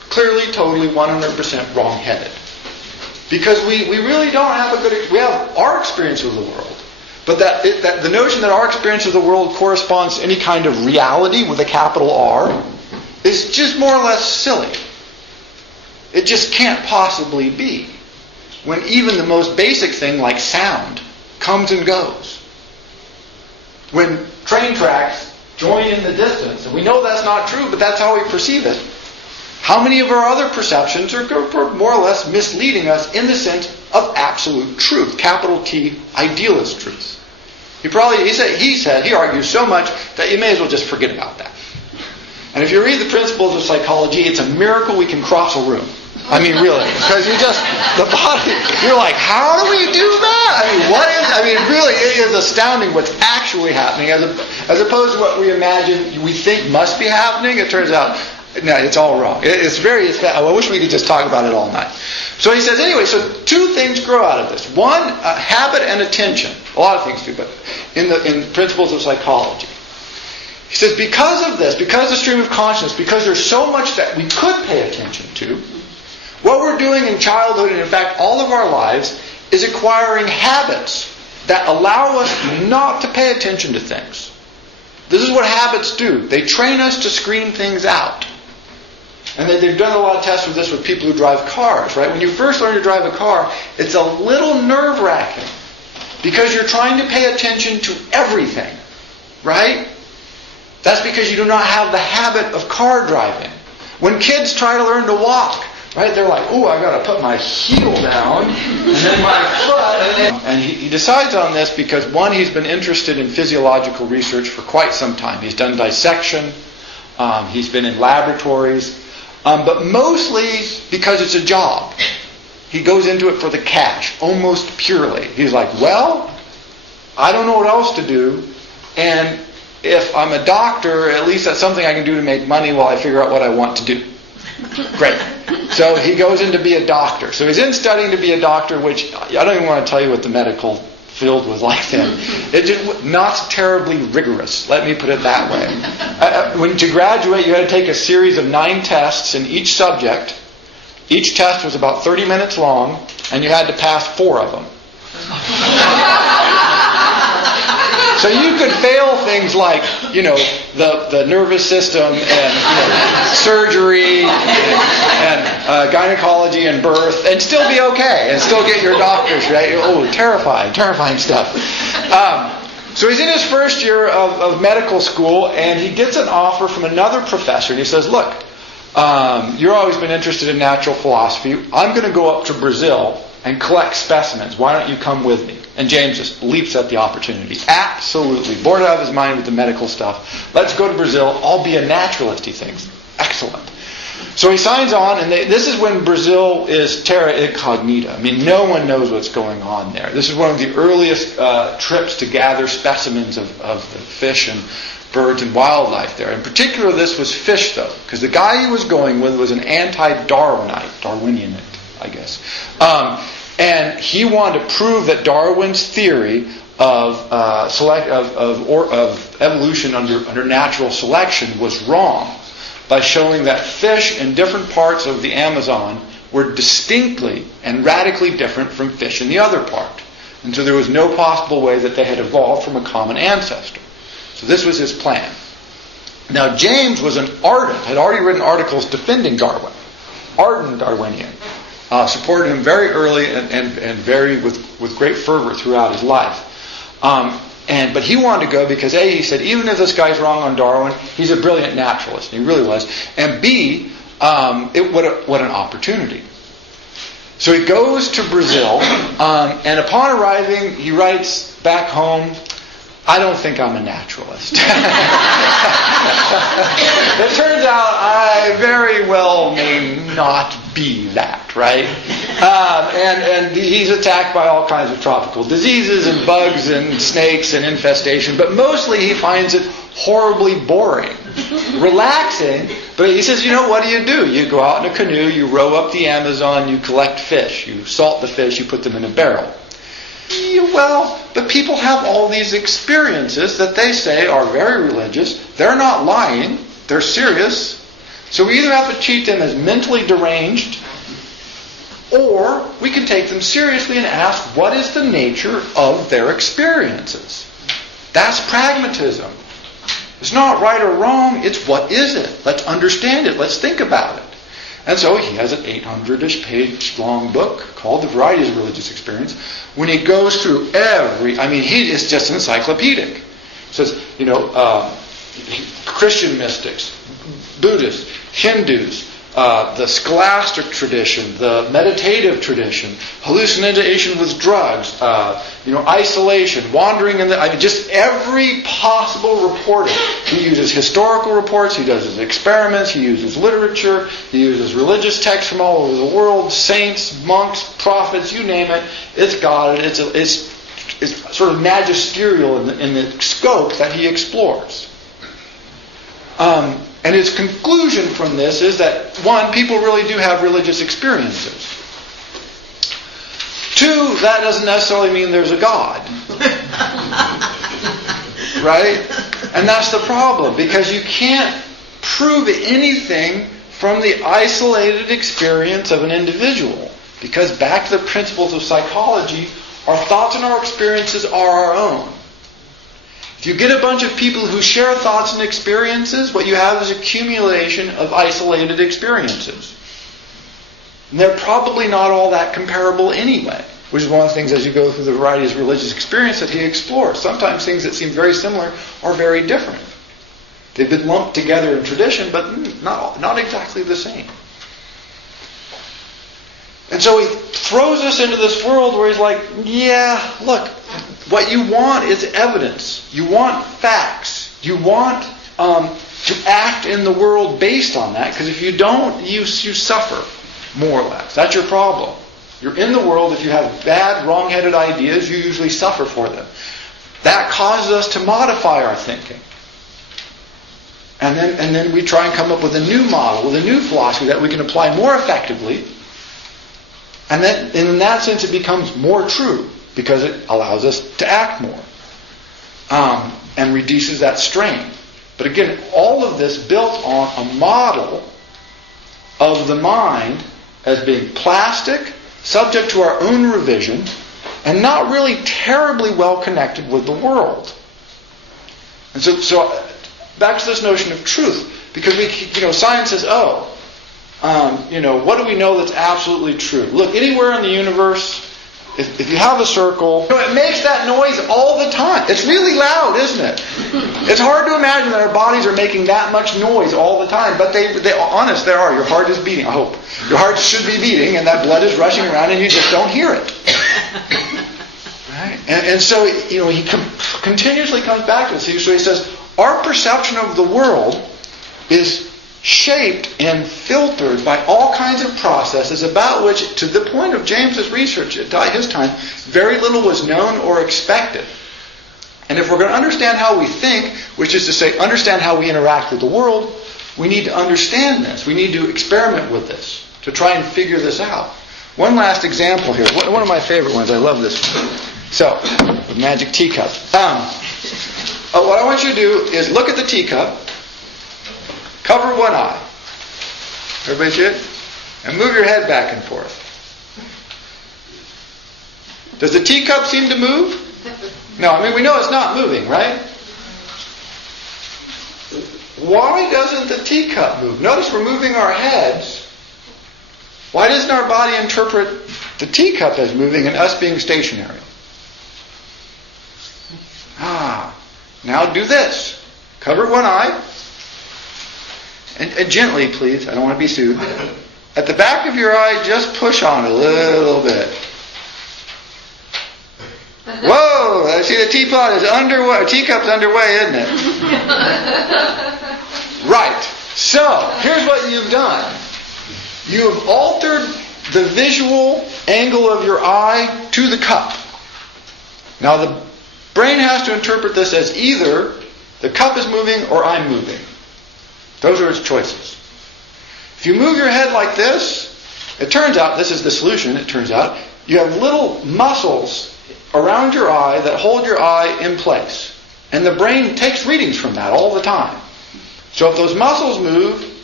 clearly, totally, 100% wrong-headed. Because we really don't have we have our experience of the world. But that the notion that our experience of the world corresponds to any kind of reality with a capital R is just more or less silly. It just can't possibly be. When even the most basic thing like sound comes and goes. When train tracks join in the distance, and we know that's not true, but that's how we perceive it. How many of our other perceptions are more or less misleading us in the sense of absolute truth, capital T, idealist truth? He argues so much that you may as well just forget about that. And if you read the Principles of Psychology, it's a miracle we can cross a room. I mean, really, because you're like, how do we do that? Really, it is astounding what's actually happening, as opposed to what we imagine, we think must be happening. It turns out, no, it's all wrong. I wish we could just talk about it all night. So he says, anyway, so two things grow out of this. One, habit and attention. A lot of things do, but in Principles of Psychology. He says, because of this, because the stream of consciousness, because there's so much that we could pay attention to, what we're doing in childhood, and in fact all of our lives, is acquiring habits that allow us not to pay attention to things. This is what habits do. They train us to screen things out. And they've done a lot of tests with this with people who drive cars, right? When you first learn to drive a car, it's a little nerve-wracking because you're trying to pay attention to everything, right? That's because you do not have the habit of car driving. When kids try to learn to walk, right, they're like, "Ooh, I got to put my heel down and then my foot." And he decides on this because, one, he's been interested in physiological research for quite some time. He's done dissection. He's been in laboratories. But mostly because it's a job. He goes into it for the cash, almost purely. He's like, well, I don't know what else to do. And if I'm a doctor, at least that's something I can do to make money while I figure out what I want to do. Great. So he goes in to be a doctor. So he's in studying to be a doctor, which I don't even want to tell you what the medical field was like then. It just not terribly rigorous. Let me put it that way. When to graduate, you had to take a series of 9 tests in each subject. Each test was about 30 minutes long, and you had to pass 4 of them. So you could fail things like, the nervous system and surgery and gynecology and birth and still be okay and still get your doctors, right? Oh, terrifying stuff. So he's in his first year of medical school, and he gets an offer from another professor, and he says, look, you've always been interested in natural philosophy. I'm going to go up to Brazil and collect specimens. Why don't you come with me? And James just leaps at the opportunity. Absolutely. Bored out of his mind with the medical stuff. Let's go to Brazil. I'll be a naturalist, he thinks. Excellent. So he signs on, and this is when Brazil is terra incognita. I mean, no one knows what's going on there. This is one of the earliest trips to gather specimens of the fish and birds and wildlife there. In particular, this was fish, though, because the guy he was going with was an Darwinian, I guess. And he wanted to prove that Darwin's theory of evolution under natural selection was wrong by showing that fish in different parts of the Amazon were distinctly and radically different from fish in the other part. And so there was no possible way that they had evolved from a common ancestor. So this was his plan. Now James was an ardent, had already written articles defending Darwin. Ardent Darwinian. Supported him very early and very with great fervor throughout his life. But he wanted to go because A, he said, even if this guy's wrong on Darwin, he's a brilliant naturalist. And he really was. And B, what an opportunity. So he goes to Brazil, and upon arriving, he writes back home, I don't think I'm a naturalist. It turns out I very well may not be that, right? And he's attacked by all kinds of tropical diseases and bugs and snakes and infestation, but mostly he finds it horribly boring, relaxing. But he says, what do? You go out in a canoe, you row up the Amazon, you collect fish, you salt the fish, you put them in a barrel. Well, but people have all these experiences that they say are very religious. They're not lying. They're serious. So we either have to treat them as mentally deranged, or we can take them seriously and ask, what is the nature of their experiences? That's pragmatism. It's not right or wrong, it's what is it? Let's understand it, let's think about it. And so he has an 800-ish page long book called The Varieties of Religious Experience. When he goes through he is just encyclopedic. He says, Christian mystics, Buddhists, Hindus, the scholastic tradition, the meditative tradition, hallucination with drugs, isolation, wandering just every possible reporting. He uses historical reports, he does his experiments, he uses literature, he uses religious texts from all over the world, saints, monks, prophets, you name it. It's got it. It's sort of magisterial in the scope that he explores. And his conclusion from this is that, one, people really do have religious experiences. Two, that doesn't necessarily mean there's a God. Right? And that's the problem, because you can't prove anything from the isolated experience of an individual. Because back to the principles of psychology, our thoughts and our experiences are our own. If you get a bunch of people who share thoughts and experiences, what you have is accumulation of isolated experiences. And they're probably not all that comparable anyway, which is one of the things as you go through the varieties of religious experience that he explores. Sometimes things that seem very similar are very different. They've been lumped together in tradition, but not exactly the same. And so he throws us into this world where he's like, yeah, look, what you want is evidence. You want facts. You want to act in the world based on that, because if you don't, you suffer, more or less. That's your problem. You're in the world. If you have bad, wrong-headed ideas, you usually suffer for them. That causes us to modify our thinking. And then we try and come up with a new model, with a new philosophy that we can apply more effectively. And then, in that sense, it becomes more true, because it allows us to act more and reduces that strain. But again, all of this built on a model of the mind as being plastic, subject to our own revision, and not really terribly well connected with the world. And so back to this notion of truth, because science says, what do we know that's absolutely true? Look, anywhere in the universe, if you have a circle, it makes that noise all the time. It's really loud, isn't it? It's hard to imagine that our bodies are making that much noise all the time, but they are. Your heart is beating, I hope. Your heart should be beating, and that blood is rushing around, and you just don't hear it. Right? And so, he continuously comes back to this. So he says, our perception of the world is shaped and filtered by all kinds of processes about which, to the point of James's research at his time, very little was known or expected. And if we're going to understand how we think, which is to say, understand how we interact with the world, we need to understand this. We need to experiment with this to try and figure this out. One last example here. One of my favorite ones. I love this one. So, the magic teacup. What I want you to do is look at the teacup. Cover one eye. Everybody see it? And move your head back and forth. Does the teacup seem to move? No, we know it's not moving, right? Why doesn't the teacup move? Notice we're moving our heads. Why doesn't our body interpret the teacup as moving and us being stationary? Now do this. Cover one eye. And gently, please. I don't want to be sued. At the back of your eye, just push on it a little bit. Whoa! I see the teapot is underway. Teacup's underway, isn't it? Right. So, here's what you've done. You have altered the visual angle of your eye to the cup. Now, the brain has to interpret this as either the cup is moving or I'm moving. Those are its choices. If you move your head like this, it turns out, this is the solution, it turns out, you have little muscles around your eye that hold your eye in place. And the brain takes readings from that all the time. So if those muscles move,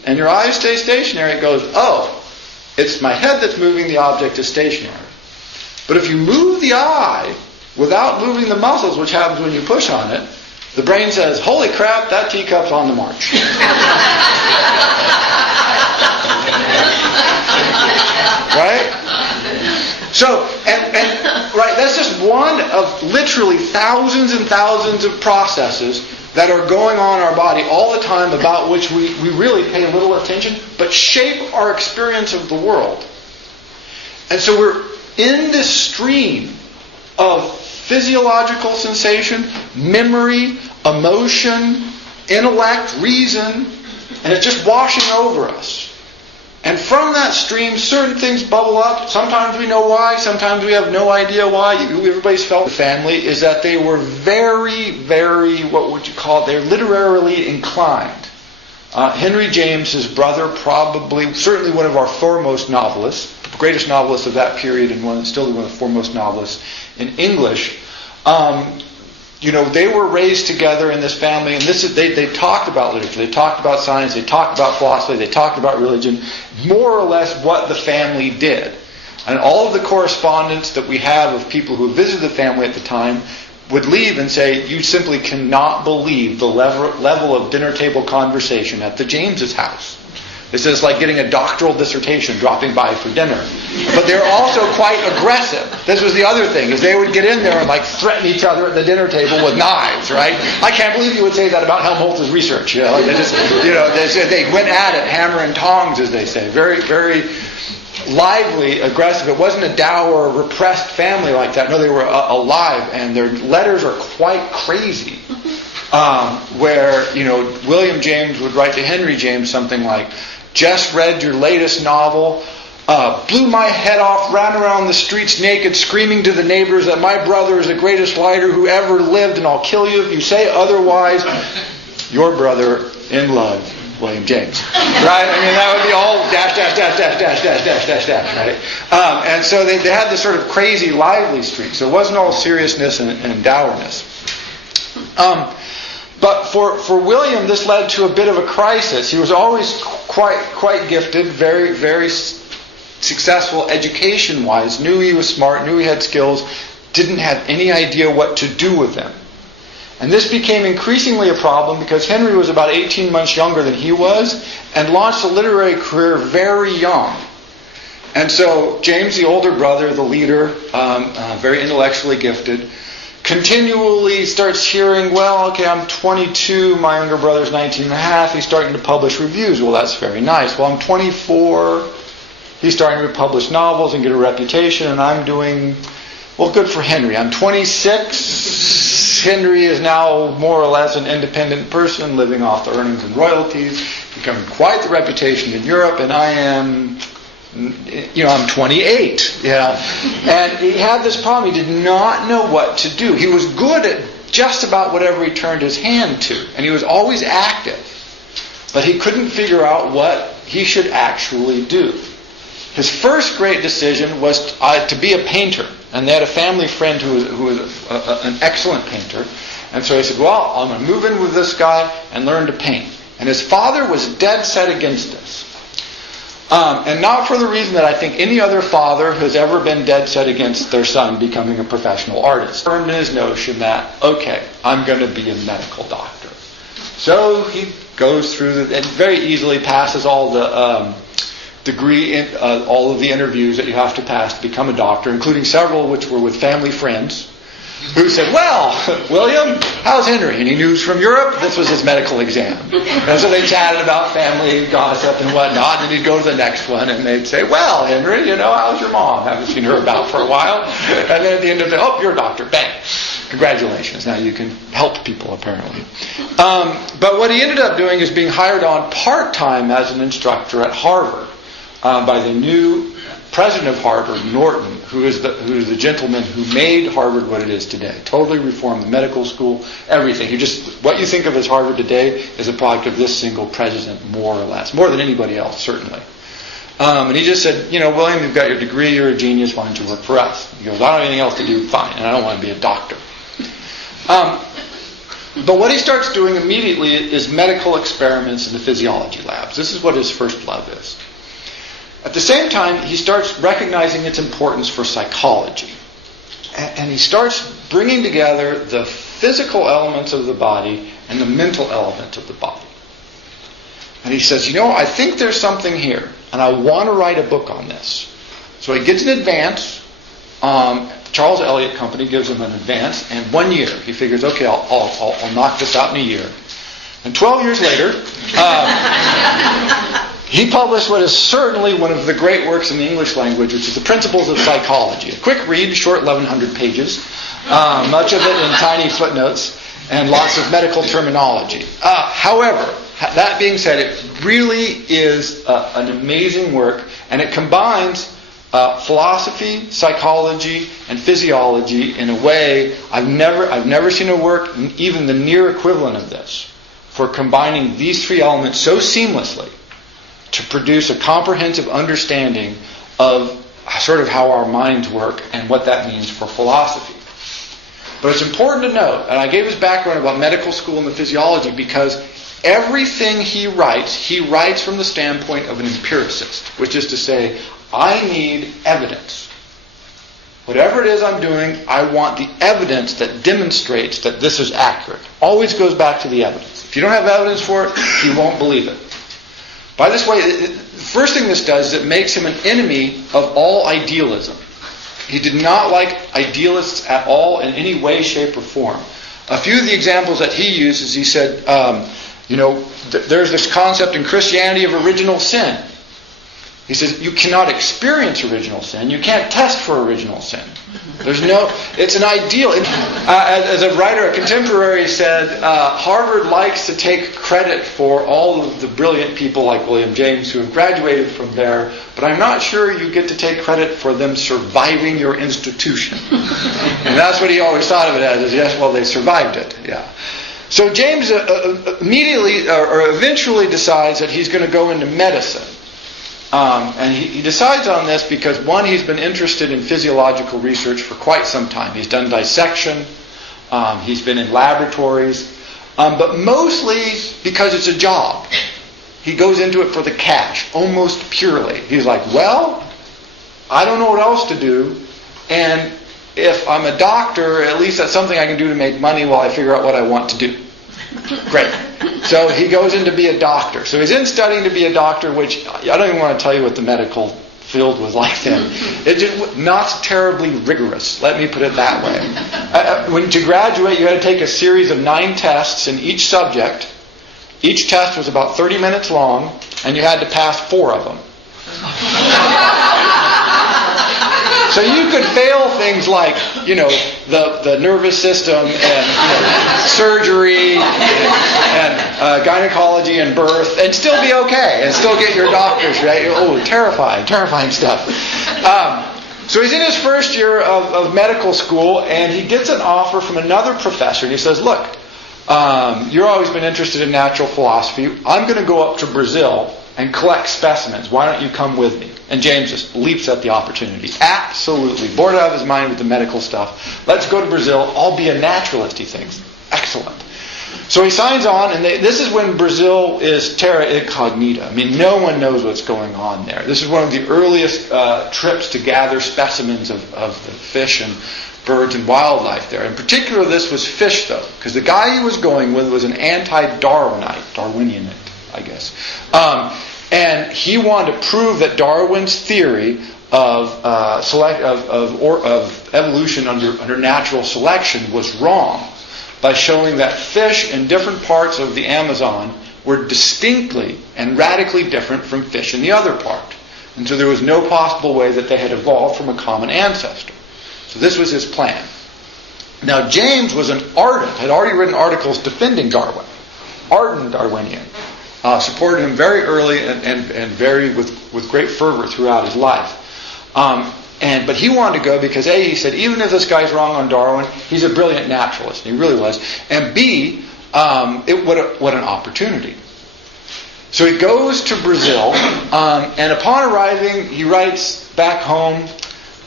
and your eyes stay stationary, it goes, oh, it's my head that's moving, the object is stationary. But if you move the eye without moving the muscles, which happens when you push on it, the brain says, holy crap, that teacup's on the march. Right? So, right, that's just one of literally thousands and thousands of processes that are going on in our body all the time, about which we really pay little attention, but shape our experience of the world. And so we're in this stream of physiological sensation, memory, emotion, intellect, reason, and it's just washing over us. And from that stream, certain things bubble up. Sometimes we know why. Sometimes we have no idea why. Everybody's felt the family is that they were very, very, what would you call it? They're literarily inclined. Henry James, his brother, certainly one of our foremost novelists, the greatest novelist of that period, and still one of the foremost novelists in English. They were raised together in this family, and they talked about literature, they talked about science, they talked about philosophy, they talked about religion, more or less what the family did. And all of the correspondence that we have of people who visited the family at the time would leave and say, you simply cannot believe the level of dinner table conversation at the James's house. This is like getting a doctoral dissertation dropping by for dinner. But they're also quite aggressive. This was the other thing, is they would get in there and threaten each other at the dinner table with knives, right? I can't believe you would say that about Helmholtz's research. They went at it, hammer and tongs, as they say. Very, very lively, aggressive. It wasn't a dour, repressed family like that. No, they were alive, and their letters are quite crazy. Where, William James would write to Henry James something like, just read your latest novel, blew my head off, ran around the streets naked, screaming to the neighbors that my brother is the greatest writer who ever lived, and I'll kill you if you say otherwise. Your brother in love, William James. Right? I mean, that would be all dash, dash, dash, dash, dash, dash, dash, dash, dash, right? And so they had this sort of crazy, lively streak. So it wasn't all seriousness and dourness. But for William, this led to a bit of a crisis. He was always quite gifted, very, very successful education-wise, knew he was smart, knew he had skills, didn't have any idea what to do with them. And this became increasingly a problem because Henry was about 18 months younger than he was and launched a literary career very young. And so James, the older brother, the leader, very intellectually gifted, continually starts hearing, well, okay, I'm 22, my younger brother's 19 and a half, he's starting to publish reviews. Well, that's very nice. Well, I'm 24, he's starting to publish novels and get a reputation, and I'm doing, well, good for Henry. I'm 26, Henry is now more or less an independent person, living off the earnings and royalties, becoming quite the reputation in Europe, and I am... I'm 28, and he had this problem. He did not know what to do. He was good at just about whatever he turned his hand to, and he was always active, but he couldn't figure out what he should actually do. His first great decision was to be a painter, and they had a family friend who was an excellent painter, and so he said, well, I'm going to move in with this guy and learn to paint. And his father was dead set against this. And not for the reason that I think any other father has ever been dead set against their son becoming a professional artist. Firm in his notion that, okay, I'm going to be a medical doctor. So he goes through and very easily passes all the all of the interviews that you have to pass to become a doctor, including several which were with family friends, who said, well, William, how's Henry? Any news from Europe? This was his medical exam. And so they chatted about family gossip and whatnot, and he'd go to the next one, and they'd say, well, Henry, how's your mom? Haven't seen her about for a while. And then at the end of the day, oh, you're a doctor. Bang. Congratulations. Now you can help people, apparently. But what he ended up doing is being hired on part-time as an instructor at Harvard by the new president of Harvard, Norton, who is the gentleman who made Harvard what it is today. Totally reformed the medical school, everything. What you think of as Harvard today is a product of this single president, more or less. More than anybody else, certainly. And he just said, William, you've got your degree, you're a genius, why don't you work for us? He goes, I don't have anything else to do, fine, and I don't want to be a doctor. But what he starts doing immediately is medical experiments in the physiology labs. This is what his first love is. At the same time, he starts recognizing its importance for psychology. And he starts bringing together the physical elements of the body and the mental element of the body. And he says, I think there's something here, and I want to write a book on this. So he gets an advance. Charles Elliott Company gives him an advance, and 1 year. He figures, okay, I'll knock this out in a year. And 12 years later, he published what is certainly one of the great works in the English language, which is The Principles of Psychology. A quick read, short 1,100 pages, much of it in tiny footnotes, and lots of medical terminology. However, that being said, it really is an amazing work, and it combines philosophy, psychology, and physiology in a way I've never seen a work, even the near equivalent of this, for combining these three elements so seamlessly to produce a comprehensive understanding of sort of how our minds work and what that means for philosophy. But it's important to note, and I gave his background about medical school and the physiology because everything he writes from the standpoint of an empiricist, which is to say, I need evidence. Whatever it is I'm doing, I want the evidence that demonstrates that this is accurate. Always goes back to the evidence. If you don't have evidence for it, you won't believe it. By this way, the first thing this does is it makes him an enemy of all idealism. He did not like idealists at all in any way, shape, or form. A few of the examples that he uses, he said, there's this concept in Christianity of original sin. He says, you cannot experience original sin. You can't test for original sin. It's an ideal. As a writer, a contemporary said, Harvard likes to take credit for all of the brilliant people like William James who have graduated from there, but I'm not sure you get to take credit for them surviving your institution. And that's what he always thought of it as, yes, well, they survived it. Yeah. So James immediately or eventually decides that he's going to go into medicine. And he decides on this because, one, he's been interested in physiological research for quite some time. He's done dissection. He's been in laboratories. But mostly because it's a job. He goes into it for the cash, almost purely. He's like, well, I don't know what else to do. And if I'm a doctor, at least that's something I can do to make money while I figure out what I want to do. Great. So he goes in to be a doctor. So he's in studying to be a doctor, which I don't even want to tell you what the medical field was like then. It just not terribly rigorous. Let me put it that way. To graduate, you had to take a series of 9 tests in each subject. Each test was about 30 minutes long, and you had to pass 4 of them. So you could fail things like, the nervous system and surgery and gynecology and birth and still be okay and still get your doctor's, right? Oh, terrifying stuff. So he's in his first year of medical school, and he gets an offer from another professor, and he says, look, you've always been interested in natural philosophy. I'm going to go up to Brazil and collect specimens. Why don't you come with me? And James just leaps at the opportunity. Absolutely. Bored out of his mind with the medical stuff. Let's go to Brazil. I'll be a naturalist, he thinks. Excellent. So he signs on, and this is when Brazil is terra incognita. I mean, no one knows what's going on there. This is one of the earliest trips to gather specimens of the fish and birds and wildlife there. In particular, this was fish, though, because the guy he was going with was an Darwinian, I guess. And he wanted to prove that Darwin's theory of evolution under natural selection was wrong by showing that fish in different parts of the Amazon were distinctly and radically different from fish in the other part. And so there was no possible way that they had evolved from a common ancestor. So this was his plan. Now James was an ardent, had already written articles defending Darwin. Ardent Darwinian. Supported him very early and very with great fervor throughout his life. But he wanted to go because A, he said, even if this guy's wrong on Darwin, he's a brilliant naturalist. And he really was. And B, what an opportunity. So he goes to Brazil, and upon arriving, he writes back home,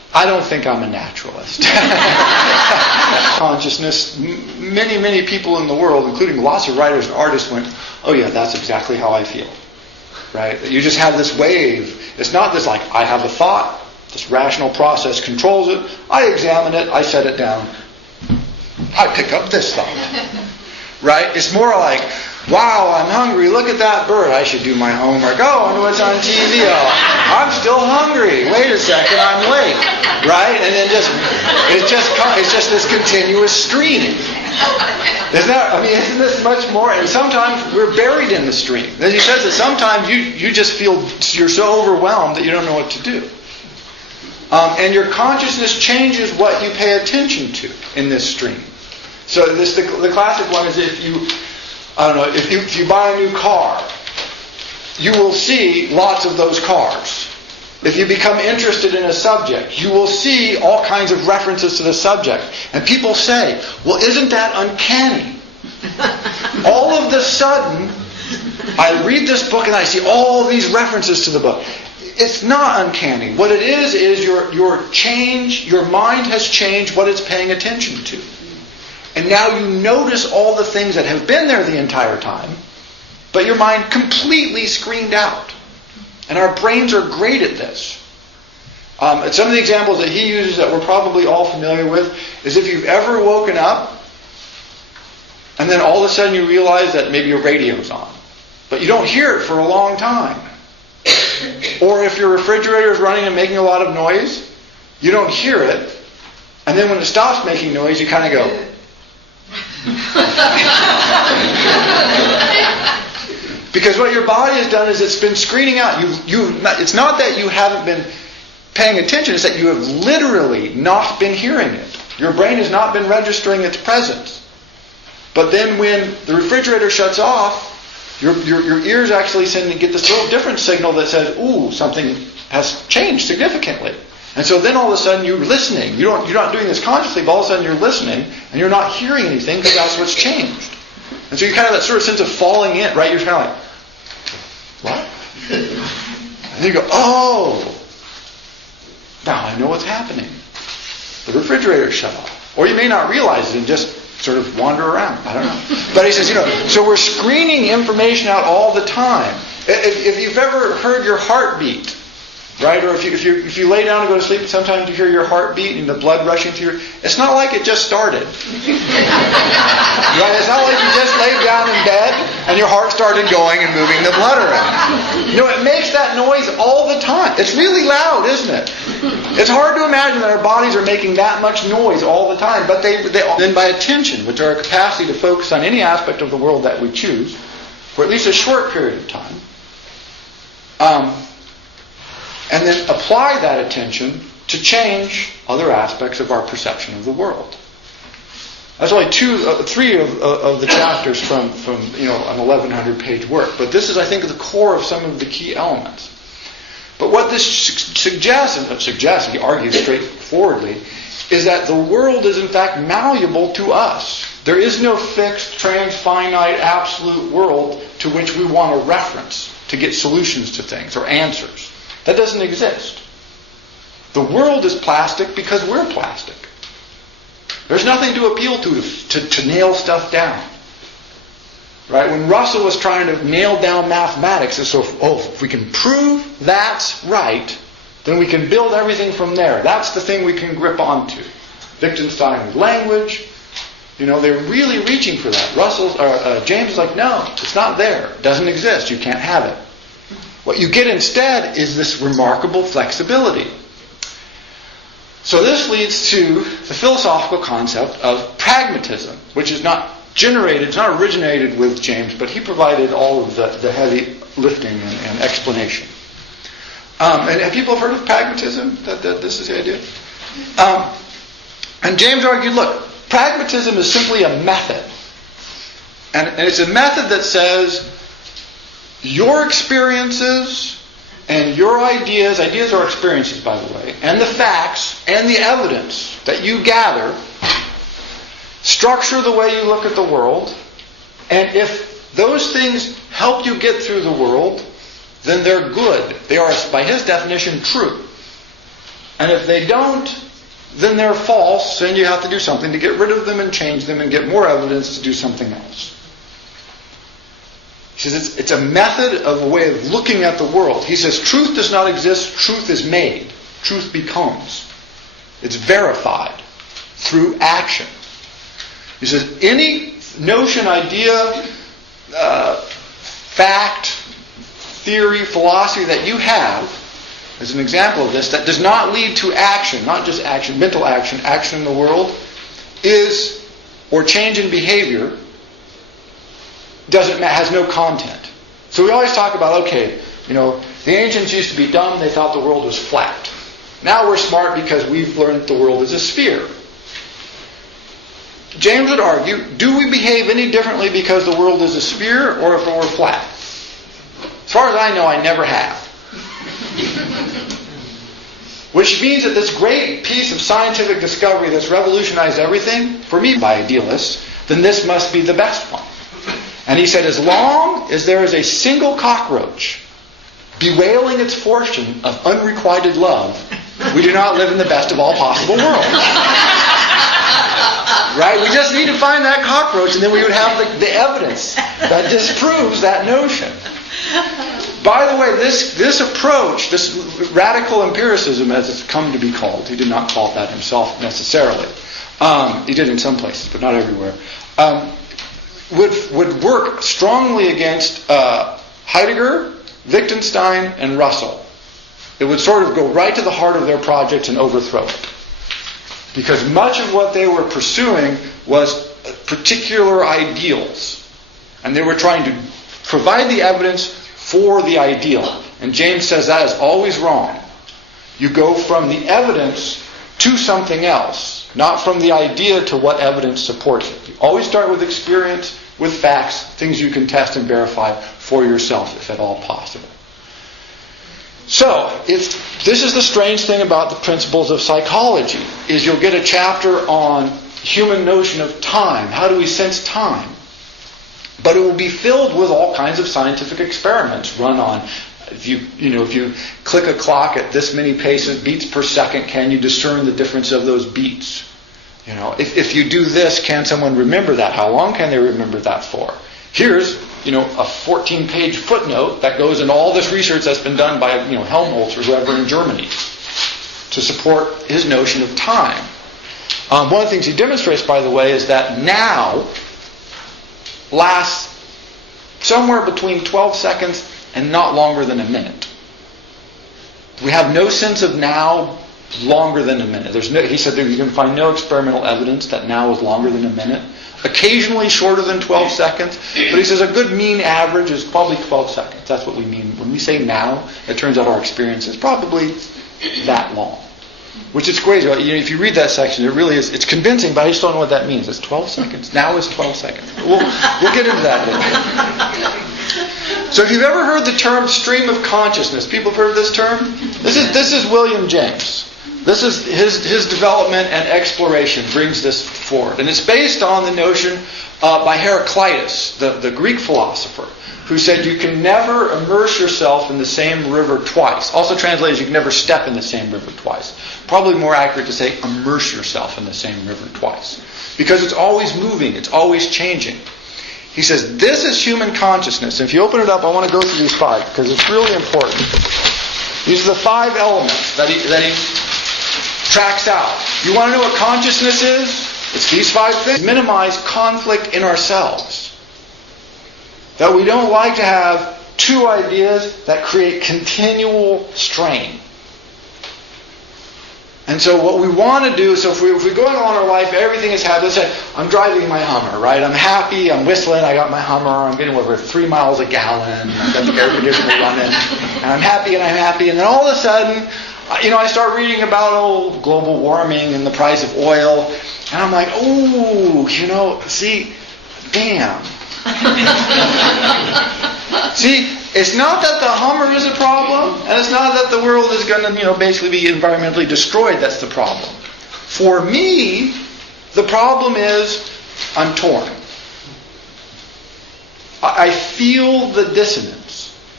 I don't think I'm a naturalist. Consciousness, many people in the world, including lots of writers and artists, went, oh yeah, that's exactly how I feel. Right? You just have this wave. It's not this like, I have a thought, this rational process controls it, I examine it, I set it down, I pick up this thought. Right? It's more like, wow, I'm hungry, look at that bird, I should do my homework. Oh, I wonder what's on TV. Oh, I'm still hungry. Wait a second, I'm late. Right? And then it's just this continuous streaming. Isn't this much more? And sometimes we're buried in the stream. As he says that sometimes you just feel you're so overwhelmed that you don't know what to do. And your consciousness changes what you pay attention to in this stream. So the classic one is if you buy a new car, you will see lots of those cars. If you become interested in a subject, you will see all kinds of references to the subject. And people say, well, isn't that uncanny? All of the sudden, I read this book and I see all these references to the book. It's not uncanny. What it is your mind has changed what it's paying attention to. And now you notice all the things that have been there the entire time, but your mind completely screened out. And our brains are great at this. Some of the examples that he uses that we're probably all familiar with is if you've ever woken up and then all of a sudden you realize that maybe your radio's on, but you don't hear it for a long time. Or if your refrigerator is running and making a lot of noise, you don't hear it, and then when it stops making noise, you kind of go. Because what your body has done is it's been screening out. It's not that you haven't been paying attention, it's that you have literally not been hearing it. Your brain has not been registering its presence. But then when the refrigerator shuts off, your ears actually get this little different signal that says, ooh, something has changed significantly. And so then all of a sudden you're listening. You're not doing this consciously, but all of a sudden you're listening and you're not hearing anything because that's what's changed. And so you kind of that sort of sense of falling in, right? You're kind of like, what? And then you go, oh, now I know what's happening. The refrigerator shut off. Or you may not realize it and just sort of wander around. I don't know. But he says, so we're screening information out all the time. If you've ever heard your heartbeat, right? Or if you lay down and go to sleep, sometimes you hear your heartbeat and the blood rushing through your... It's not like it just started. Right? It's not like you just laid down in bed and your heart started going and moving the blood around. It makes that noise all the time. It's really loud, isn't it? It's hard to imagine that our bodies are making that much noise all the time. But then by attention, which are our capacity to focus on any aspect of the world that we choose, for at least a short period of time, and then apply that attention to change other aspects of our perception of the world. That's only three of the chapters from an 1,100-page work. But this is, I think, the core of some of the key elements. But what this suggests, he argues straightforwardly, is that the world is in fact malleable to us. There is no fixed, transfinite, absolute world to which we want a reference to get solutions to things or answers. That doesn't exist. The world is plastic because we're plastic. There's nothing to appeal to nail stuff down. Right? When Russell was trying to nail down mathematics, it's if we can prove that's right, then we can build everything from there. That's the thing we can grip onto. Wittgenstein with language. They're really reaching for that. James is like, no, it's not there. It doesn't exist. You can't have it. What you get instead is this remarkable flexibility. So this leads to the philosophical concept of pragmatism, which is not it's not originated with James, but he provided all of the heavy lifting and explanation. And have people heard of pragmatism? That this is the idea? And James argued, look, pragmatism is simply a method. And it's a method that says your experiences and your ideas are experiences, by the way, and the facts and the evidence that you gather structure the way you look at the world, and if those things help you get through the world, then they're good. They are, by his definition, true. And if they don't, then they're false, and you have to do something to get rid of them and change them and get more evidence to do something else. He says it's a method of a way of looking at the world. He says truth does not exist, truth is made. Truth becomes. It's verified through action. He says any notion, idea, fact, theory, philosophy that you have, as an example of this, that does not lead to action, not just action, mental action, action in the world, or change in behavior, has no content. So we always talk about, okay, the ancients used to be dumb, they thought the world was flat. Now we're smart because we've learned the world is a sphere. James would argue, do we behave any differently because the world is a sphere or if it were flat? As far as I know, I never have. Which means that this great piece of scientific discovery that's revolutionized everything, for me, by idealists, then this must be the best one. And he said, as long as there is a single cockroach bewailing its fortune of unrequited love, we do not live in the best of all possible worlds. Right? We just need to find that cockroach, and then we would have the evidence that disproves that notion. By the way, this approach, this radical empiricism, as it's come to be called, he did not call it that himself necessarily. He did in some places, but not everywhere. Would work strongly against Heidegger, Wittgenstein, and Russell. It would sort of go right to the heart of their project and overthrow it. Because much of what they were pursuing was particular ideals. And they were trying to provide the evidence for the ideal. And James says that is always wrong. You go from the evidence to something else, not from the idea to what evidence supports it. You always start with experience, with facts, things you can test and verify for yourself, if at all possible. So, this is the strange thing about the principles of psychology, is you'll get a chapter on human notion of time. How do we sense time? But it will be filled with all kinds of scientific experiments run on, if you click a clock at this many beats per second, can you discern the difference of those beats? If you do this, can someone remember that? How long can they remember that for? Here's, a 14-page footnote that goes in all this research that's been done by, Helmholtz or whoever in Germany to support his notion of time. One of the things he demonstrates, by the way, is that now lasts somewhere between 12 seconds and not longer than a minute. We have no sense of now longer than a minute. He said that you can find no experimental evidence that now is longer than a minute. Occasionally shorter than 12 seconds. But he says a good mean average is probably 12 seconds. That's what we mean. When we say now, it turns out our experience is probably that long. Which is crazy. If you read that section, it really is. It's convincing, but I just don't know what that means. It's 12 seconds. Now is 12 seconds. We'll get into that later. So if you've ever heard the term stream of consciousness, people have heard this term? This is William James. This is his development and exploration brings this forward. And it's based on the notion by Heraclitus, the Greek philosopher, who said you can never immerse yourself in the same river twice. Also translated, you can never step in the same river twice. Probably more accurate to say immerse yourself in the same river twice. Because it's always moving, it's always changing. He says, this is human consciousness. And if you open it up, I want to go through these 5 because it's really important. These are the 5 elements that he tracks out. You want to know what consciousness is? It's these 5 things. Minimize conflict in ourselves. That we don't like to have 2 ideas that create continual strain. And so what we want to do, so if we go on our life, everything is happy. Let's say, I'm driving my Hummer, right? I'm happy, I'm whistling, I got my Hummer, I'm getting over 3 miles a gallon, I've got the air conditioner running, and I'm happy, and then all of a sudden, I start reading about global warming and the price of oil, and I'm like, damn. See, it's not that the Hummer is a problem, and it's not that the world is going to, basically be environmentally destroyed. That's the problem. For me, the problem is I'm torn. I feel the dissonance.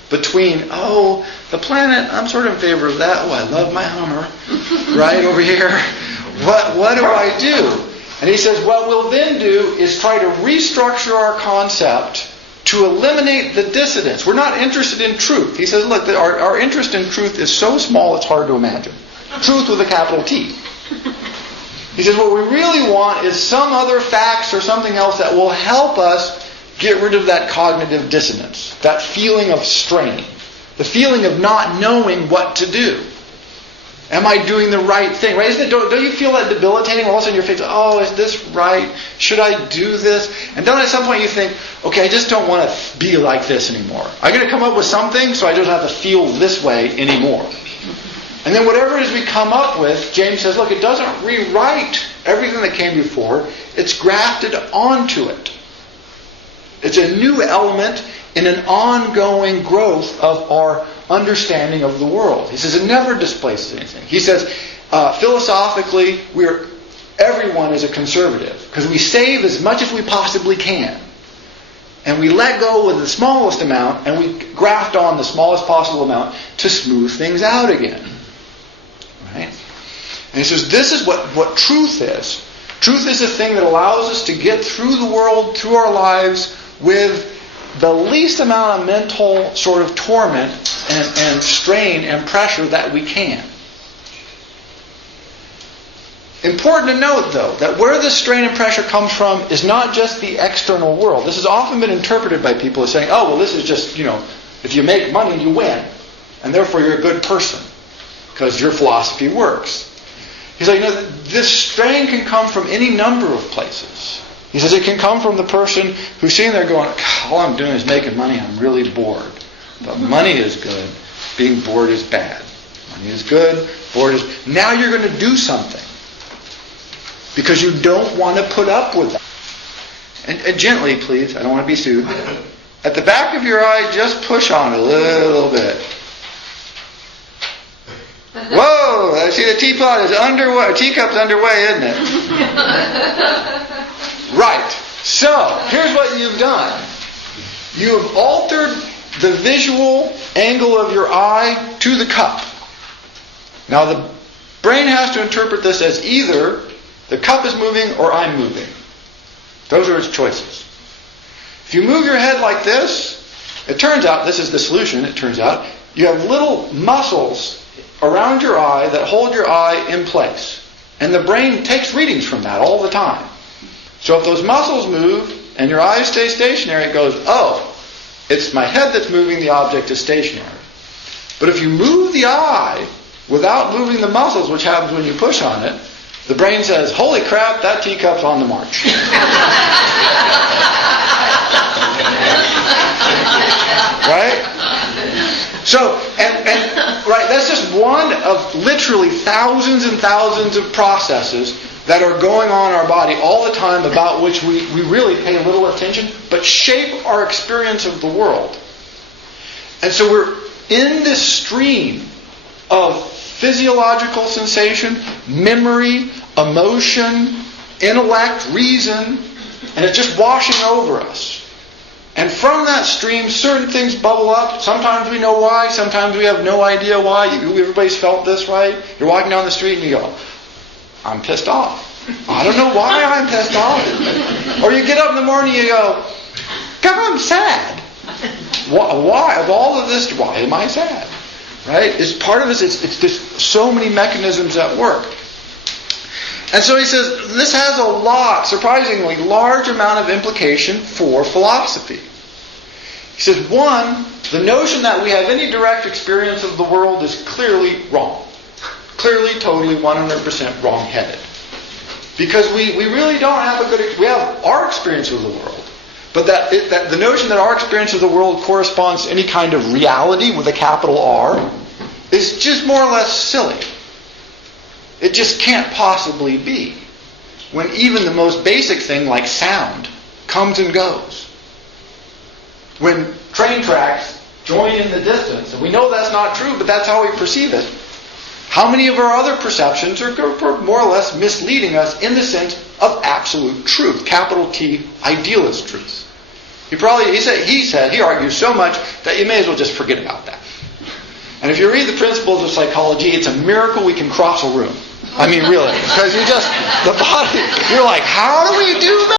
between, oh, the planet, I'm sort of in favor of that. Oh, I love my Hummer, right over here. What do I do? And he says, what we'll then do is try to restructure our concept to eliminate the dissonance. We're not interested in truth. He says, look, our interest in truth is so small it's hard to imagine. Truth with a capital T. He says, what we really want is some other facts or something else that will help us get rid of that cognitive dissonance, that feeling of strain, the feeling of not knowing what to do. Am I doing the right thing? Right? Don't you feel that debilitating? All of a sudden you're facing, oh, is this right? Should I do this? And then at some point you think, okay, I just don't want to be like this anymore. I'm going to come up with something so I don't have to feel this way anymore. And then whatever it is we come up with, James says, look, it doesn't rewrite everything that came before. It's grafted onto it. It's a new element in an ongoing growth of our understanding of the world. He says it never displaces anything. He says, philosophically, everyone is a conservative because we save as much as we possibly can. And we let go with the smallest amount and we graft on the smallest possible amount to smooth things out again. Right? And he says this is what truth is. Truth is the thing that allows us to get through the world, through our lives, with the least amount of mental sort of torment and strain and pressure that we can. Important to note, though, that where this strain and pressure comes from is not just the external world. This has often been interpreted by people as saying, oh, well, this is just, if you make money, you win. And therefore you're a good person because your philosophy works. He's like, this strain can come from any number of places. He says it can come from the person who's sitting there going, all I'm doing is making money, I'm really bored. But money is good, being bored is bad. Money is good, bored is... Now you're going to do something. Because you don't want to put up with that. And gently, please, I don't want to be sued. At the back of your eye, just push on a little bit. Whoa! I see the teapot is underway. Teacup's underway, isn't it? Right. So, here's what you've done. You have altered the visual angle of your eye to the cup. Now, the brain has to interpret this as either the cup is moving or I'm moving. Those are its choices. If you move your head like this, it turns out, this is the solution, it turns out, you have little muscles around your eye that hold your eye in place. And the brain takes readings from that all the time. So if those muscles move and your eyes stay stationary, it goes, oh, it's my head that's moving, the object is stationary. But if you move the eye without moving the muscles, which happens when you push on it, the brain says, holy crap, that teacup's on the march. Right? So, right, that's just one of literally thousands and thousands of processes that are going on in our body all the time about which we really pay little attention, but shape our experience of the world. And so we're in this stream of physiological sensation, memory, emotion, intellect, reason, and it's just washing over us. And from that stream, certain things bubble up. Sometimes we know why, sometimes we have no idea why. Everybody's felt this, right? You're walking down the street and you go, I'm pissed off. I don't know why I'm pissed off. Or you get up in the morning and you go, God, I'm sad. Why? Of all of this, why am I sad? Right? It's part of this. It's just so many mechanisms at work. And so he says, this has a surprisingly large amount of implication for philosophy. He says, one, the notion that we have any direct experience of the world is clearly wrong. Clearly, totally, 100% wrong-headed. Because we really don't have we have our experience of the world. But that the notion that our experience of the world corresponds to any kind of reality with a capital R is just more or less silly. It just can't possibly be. When even the most basic thing like sound comes and goes. When train tracks join in the distance, and we know that's not true, but that's how we perceive it. How many of our other perceptions are more or less misleading us in the sense of absolute truth, capital T, idealist truth? He argues so much that you may as well just forget about that. And if you read the Principles of Psychology, it's a miracle we can cross a room. I mean, really, because the body, you're like, how do we do that?